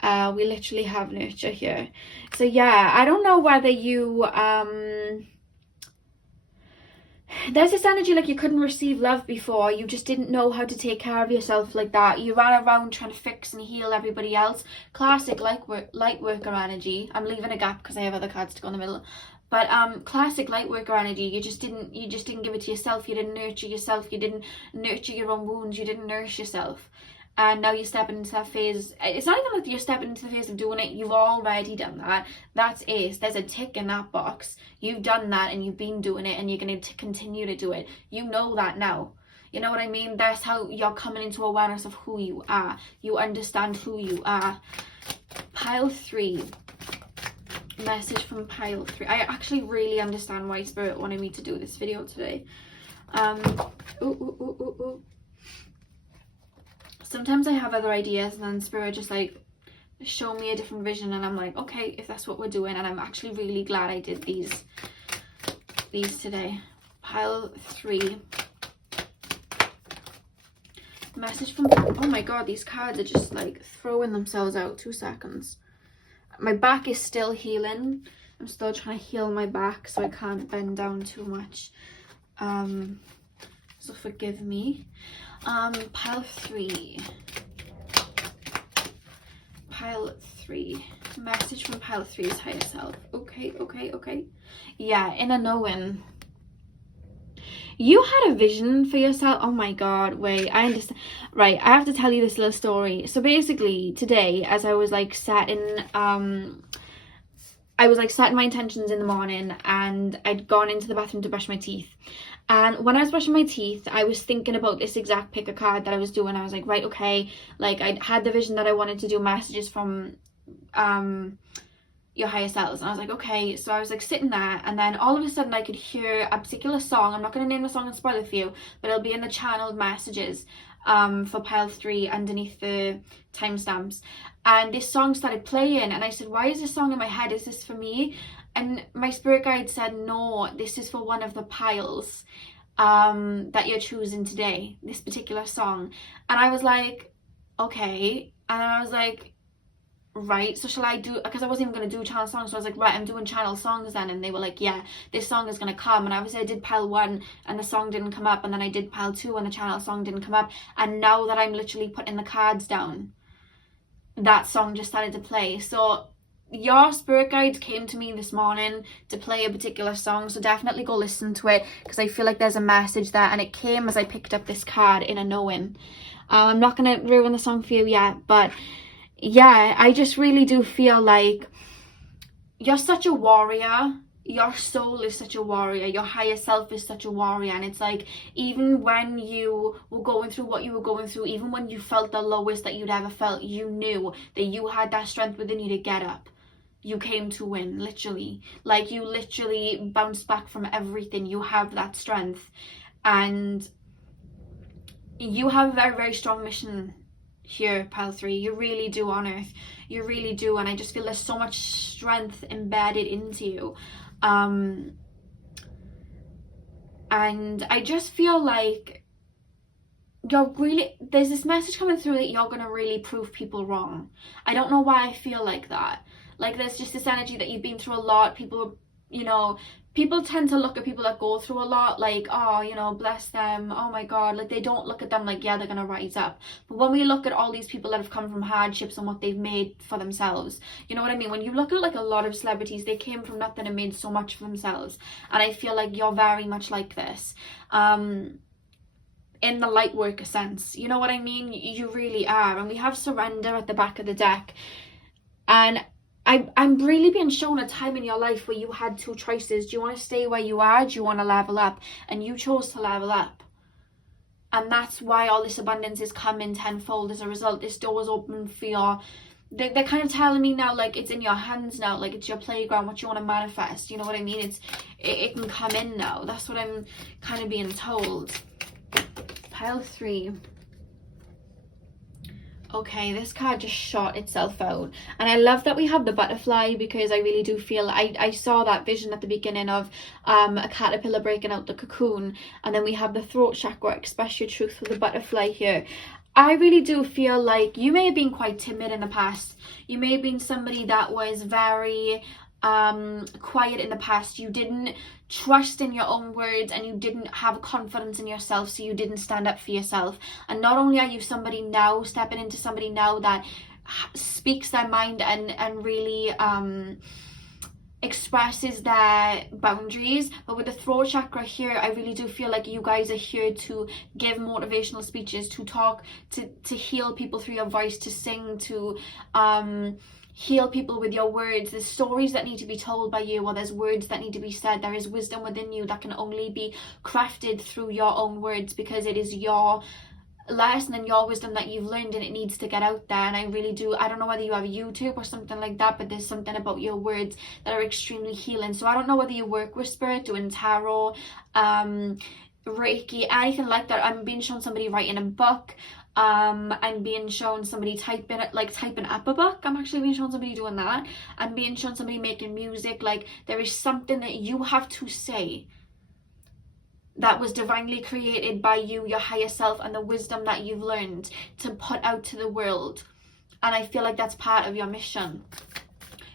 We literally have nurture here. So yeah, I don't know whether you there's this energy like you couldn't receive love before. You just didn't know how to take care of yourself like that. You ran around trying to fix and heal everybody else. Classic light worker energy. I'm leaving a gap because I have other cards to go in the middle. But classic light worker energy. You just didn't give it to yourself. You didn't nurture yourself. You didn't nurture your own wounds. You didn't nourish yourself. And now you're stepping into that phase. It's not even like you're stepping into the phase of doing it. You've already done that. That's ace. There's a tick in that box. You've done that, and you've been doing it, and you're going to continue to do it. You know that now. You know what I mean? That's how you're coming into awareness of who you are. You understand who you are. Pile 3. Message from Pile 3. I actually really understand why Spirit wanted me to do this video today. Sometimes I have other ideas, and then Spirit just like show me a different vision, and I'm like, okay, if that's what we're doing. And I'm actually really glad I did these today. Pile 3. Message from, oh my god, these cards are just like throwing themselves out. 2 seconds. My back is still healing. I'm still trying to heal my back, so I can't bend down too much. So forgive me. Pile 3. Pile 3. Message from Pile 3's higher self. Okay. Yeah, inner knowing. You had a vision for yourself. Oh my god, wait, I understand. Right, I have to tell you this little story. So basically, today, as I was like setting my intentions in the morning, and I'd gone into the bathroom to brush my teeth. And when I was brushing my teeth, I was thinking about this exact pick a card that I was doing. I was like, right, okay, like I had the vision that I wanted to do messages from your higher selves. And I was like, okay. So I was like sitting there, and then all of a sudden I could hear a particular song. I'm not going to name the song and spoil it for you, but it'll be in the channeled messages for pile 3 underneath the timestamps. And this song started playing, and I said, why is this song in my head? Is this for me? And my spirit guide said, no, this is for one of the piles that you're choosing today, this particular song. And I was like, okay. And I was like, right, so shall I do, because I wasn't even going to do channel songs, so I was like, right, I'm doing channel songs then. And they were like, yeah, this song is going to come. And obviously I did pile 1 and the song didn't come up, and then I did pile 2 and the channel song didn't come up. And now that I'm literally putting the cards down, that song just started to play. So your spirit guides came to me this morning to play a particular song, so definitely go listen to it, because I feel like there's a message there, and it came as I picked up this card in a knowing. I'm not going to ruin the song for you yet, but yeah, I just really do feel like you're such a warrior. Your soul is such a warrior. Your higher self is such a warrior. And it's like, even when you were going through what you were going through, even when you felt the lowest that you'd ever felt, you knew that you had that strength within you to get up. You came to win, literally. Like, you literally bounced back from everything. You have that strength. And you have a very, very strong mission here, pile 3. You really do on earth. You really do. And I just feel there's so much strength embedded into you. And I just feel like there's this message coming through that you're going to really prove people wrong. I don't know why I feel like that. Like, there's just this energy that you've been through a lot. People, you know, people tend to look at people that go through a lot like, oh, you know, bless them, oh my god. Like, they don't look at them like, yeah, they're gonna rise up. But when we look at all these people that have come from hardships and what they've made for themselves, you know what I mean? When you look at like a lot of celebrities, they came from nothing and made so much for themselves. And I feel like you're very much like this, in the light worker sense, you know what I mean? You really are. And we have surrender at the back of the deck, and I'm really being shown a time in your life where you had 2 choices. Do you want to stay where you are? Do you want to level up? And you chose to level up. And that's why all this abundance is coming tenfold as a result. This door is open for your... They're kind of telling me now, like, it's in your hands now. Like, it's your playground, what you want to manifest. You know what I mean? It can come in now. That's what I'm kind of being told. Pile 3. Okay, this card just shot itself out, and I love that we have the butterfly, because I really do feel I saw that vision at the beginning of a caterpillar breaking out the cocoon, and then we have the throat chakra, express your truth, with the butterfly here. I really do feel like you may have been quite timid in the past. You may have been somebody that was very quiet in the past. You didn't trust in your own words, and you didn't have confidence in yourself, so you didn't stand up for yourself. And not only are you somebody now, stepping into somebody now that speaks their mind and really expresses their boundaries, but with the throat chakra here, I really do feel like you guys are here to give motivational speeches, to talk, to heal people through your voice, to sing, to heal people with your words. There's stories that need to be told by you, or there's words that need to be said. There is wisdom within you that can only be crafted through your own words, because it is your lesson and your wisdom that you've learned, and it needs to get out there. And I really do, I don't know whether you have YouTube or something like that, but there's something about your words that are extremely healing. So I don't know whether you work with spirit, doing tarot, Reiki, anything like that. I'm being shown somebody writing a book. I'm being shown somebody typing up a book. I'm actually being shown somebody doing that. I'm being shown somebody making music. Like, there is something that you have to say that was divinely created by you, your higher self, and the wisdom that you've learned to put out to the world. And I feel like that's part of your mission.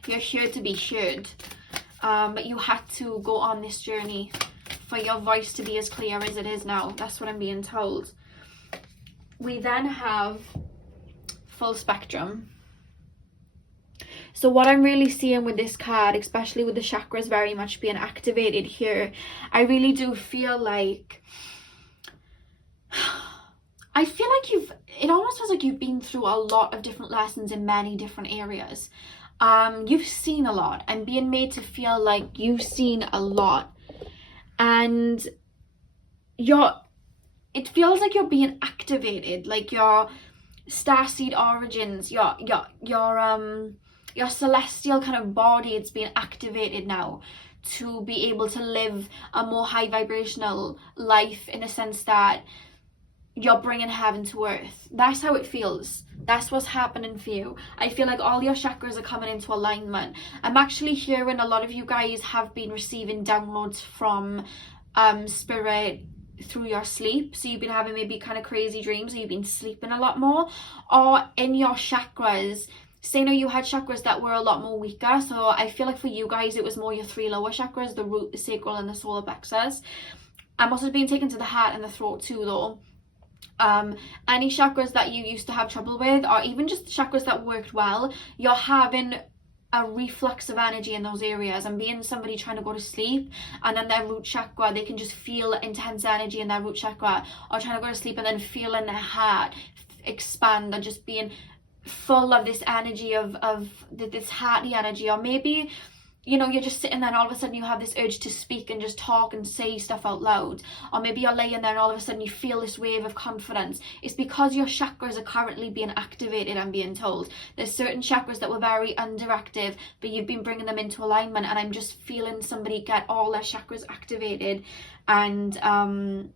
You're here to be heard, but you had to go on this journey for your voice to be as clear as it is now. That's what I'm being told. We then have full spectrum. So what I'm really seeing with this card, especially with the chakras very much being activated here, I really do feel like, it almost feels like you've been through a lot of different lessons in many different areas. You've seen a lot, and being made to feel like you've seen a lot, and it feels like you're being activated, like your starseed origins, your your celestial kind of body, it's being activated now to be able to live a more high vibrational life, in a sense that you're bringing heaven to earth. That's how it feels. That's what's happening for you. I feel like all your chakras are coming into alignment. I'm actually hearing a lot of you guys have been receiving downloads from spirit through your sleep. So you've been having maybe kind of crazy dreams, or you've been sleeping a lot more, or in your chakras. Say now you had chakras that were a lot more weaker. So I feel like for you guys, it was more your 3 lower chakras, the root, the sacral, and the solar plexus. I'm also being taken to the heart and the throat too, though. Any chakras that you used to have trouble with, or even just chakras that worked well, you're having a reflux of energy in those areas. And being somebody trying to go to sleep, and then their root chakra, they can just feel intense energy in their root chakra, or trying to go to sleep and then feeling their heart expand, or just being full of this energy of this hearty energy. Or maybe, you know, you're just sitting there and all of a sudden you have this urge to speak and just talk and say stuff out loud. Or maybe you're laying there and all of a sudden you feel this wave of confidence. It's because your chakras are currently being activated, I'm being told. There's certain chakras that were very underactive, but you've been bringing them into alignment, and I'm just feeling somebody get all their chakras activated. And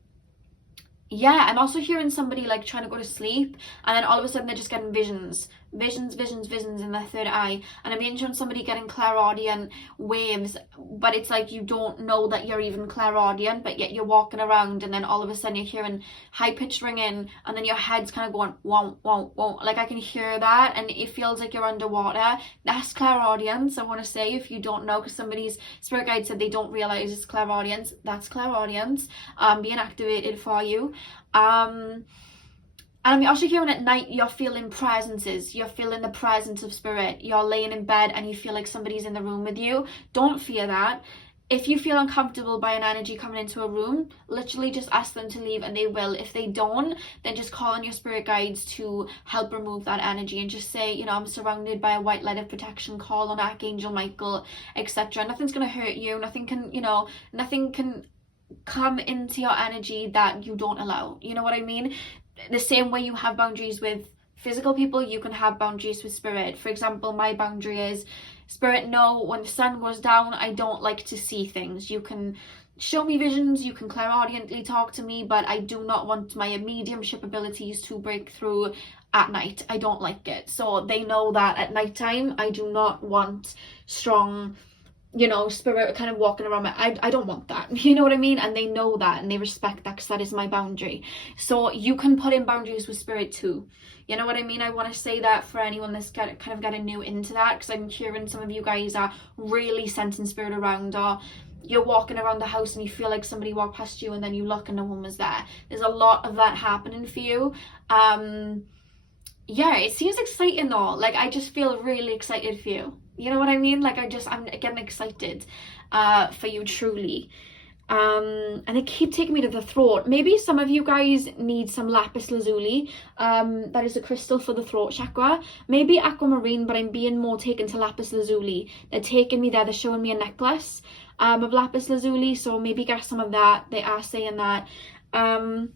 yeah, I'm also hearing somebody like trying to go to sleep, and then all of a sudden they're just getting visions in their third eye. And I'm being shown somebody getting clairaudient waves, but it's like you don't know that you're even clairaudient, but yet you're walking around, and then all of a sudden you're hearing high-pitched ringing, and then your head's kind of going wonk wonk wonk. Like I can hear that, and it feels like you're underwater. That's clairaudience, I want to say, if you don't know, because somebody's spirit guide said they don't realize it's clairaudience. That's clairaudience being activated for you. And I'm also hearing at night you're feeling presences. You're feeling the presence of spirit. You're laying in bed and you feel like somebody's in the room with you. Don't fear that. If you feel uncomfortable by an energy coming into a room, literally just ask them to leave, and they will. If they don't, then just call on your spirit guides to help remove that energy, and just say, you know, I'm surrounded by a white light of protection. Call on Archangel Michael, etc. Nothing's going to hurt you. Nothing can come into your energy that you don't allow. You know what I mean? The same way you have boundaries with physical people, you can have boundaries with spirit. For example, my boundary is, spirit, no, when the sun goes down, I don't like to see things. You can show me visions, you can clairaudiently talk to me, but I do not want my mediumship abilities to break through at night. I don't like it. So they know that at nighttime, I do not want strong, you know, spirit kind of walking around. I don't want that, you know what I mean? And they know that, and they respect that, because that is my boundary. So you can put in boundaries with spirit too, you know what I mean? I want to say that for anyone that's kind of getting new into that, because I'm hearing some of you guys are really sensing spirit around, or you're walking around the house and you feel like somebody walked past you and then you look and no one was there. There's a lot of that happening for you. Yeah, it seems exciting though. Like I just feel really excited for you. You know what I mean? Like I'm getting excited for you, truly. And they keep taking me to the throat. Maybe some of you guys need some lapis lazuli. That is a crystal for the throat chakra. Maybe aquamarine, but I'm being more taken to lapis lazuli. They're taking me there. They're showing me a necklace of lapis lazuli. So maybe get some of that. They are saying that. And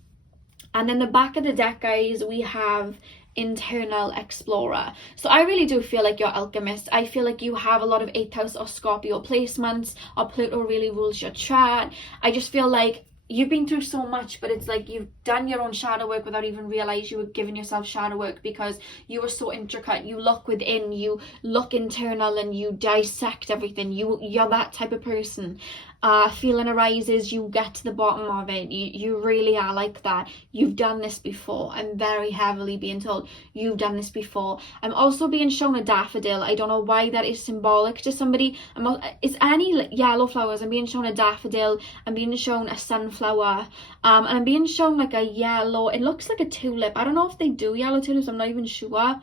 then the back of the deck, guys, we have internal explorer. So I really do feel like you're alchemist. I feel like you have a lot of 8th house or Scorpio placements, or Pluto really rules your chart. I just feel like you've been through so much, but it's like you've done your own shadow work without even realize you were giving yourself shadow work, because you were so intricate. You look within, you look internal, and you dissect everything. You're that type of person. Feeling arises, you get to the bottom of it. You really are like that. You've done this before. I'm very heavily being told you've done this before. I'm also being shown a daffodil. I don't know why that is symbolic to somebody. It's any yellow flowers. I'm being shown a daffodil. I'm being shown a sunflower. And I'm being shown like a yellow, it looks like a tulip. I don't know if they do yellow tulips. I'm not even sure.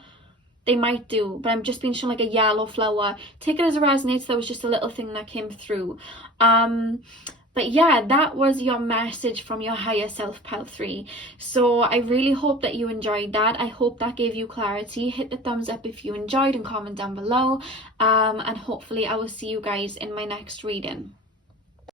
They might do, but I'm just being shown like a yellow flower. Take it as it resonates. That was just a little thing that came through. But yeah, that was your message from your higher self, Pal 3. So I really hope that you enjoyed that. I hope that gave you clarity. Hit the thumbs up if you enjoyed, and comment down below. And hopefully I will see you guys in my next reading.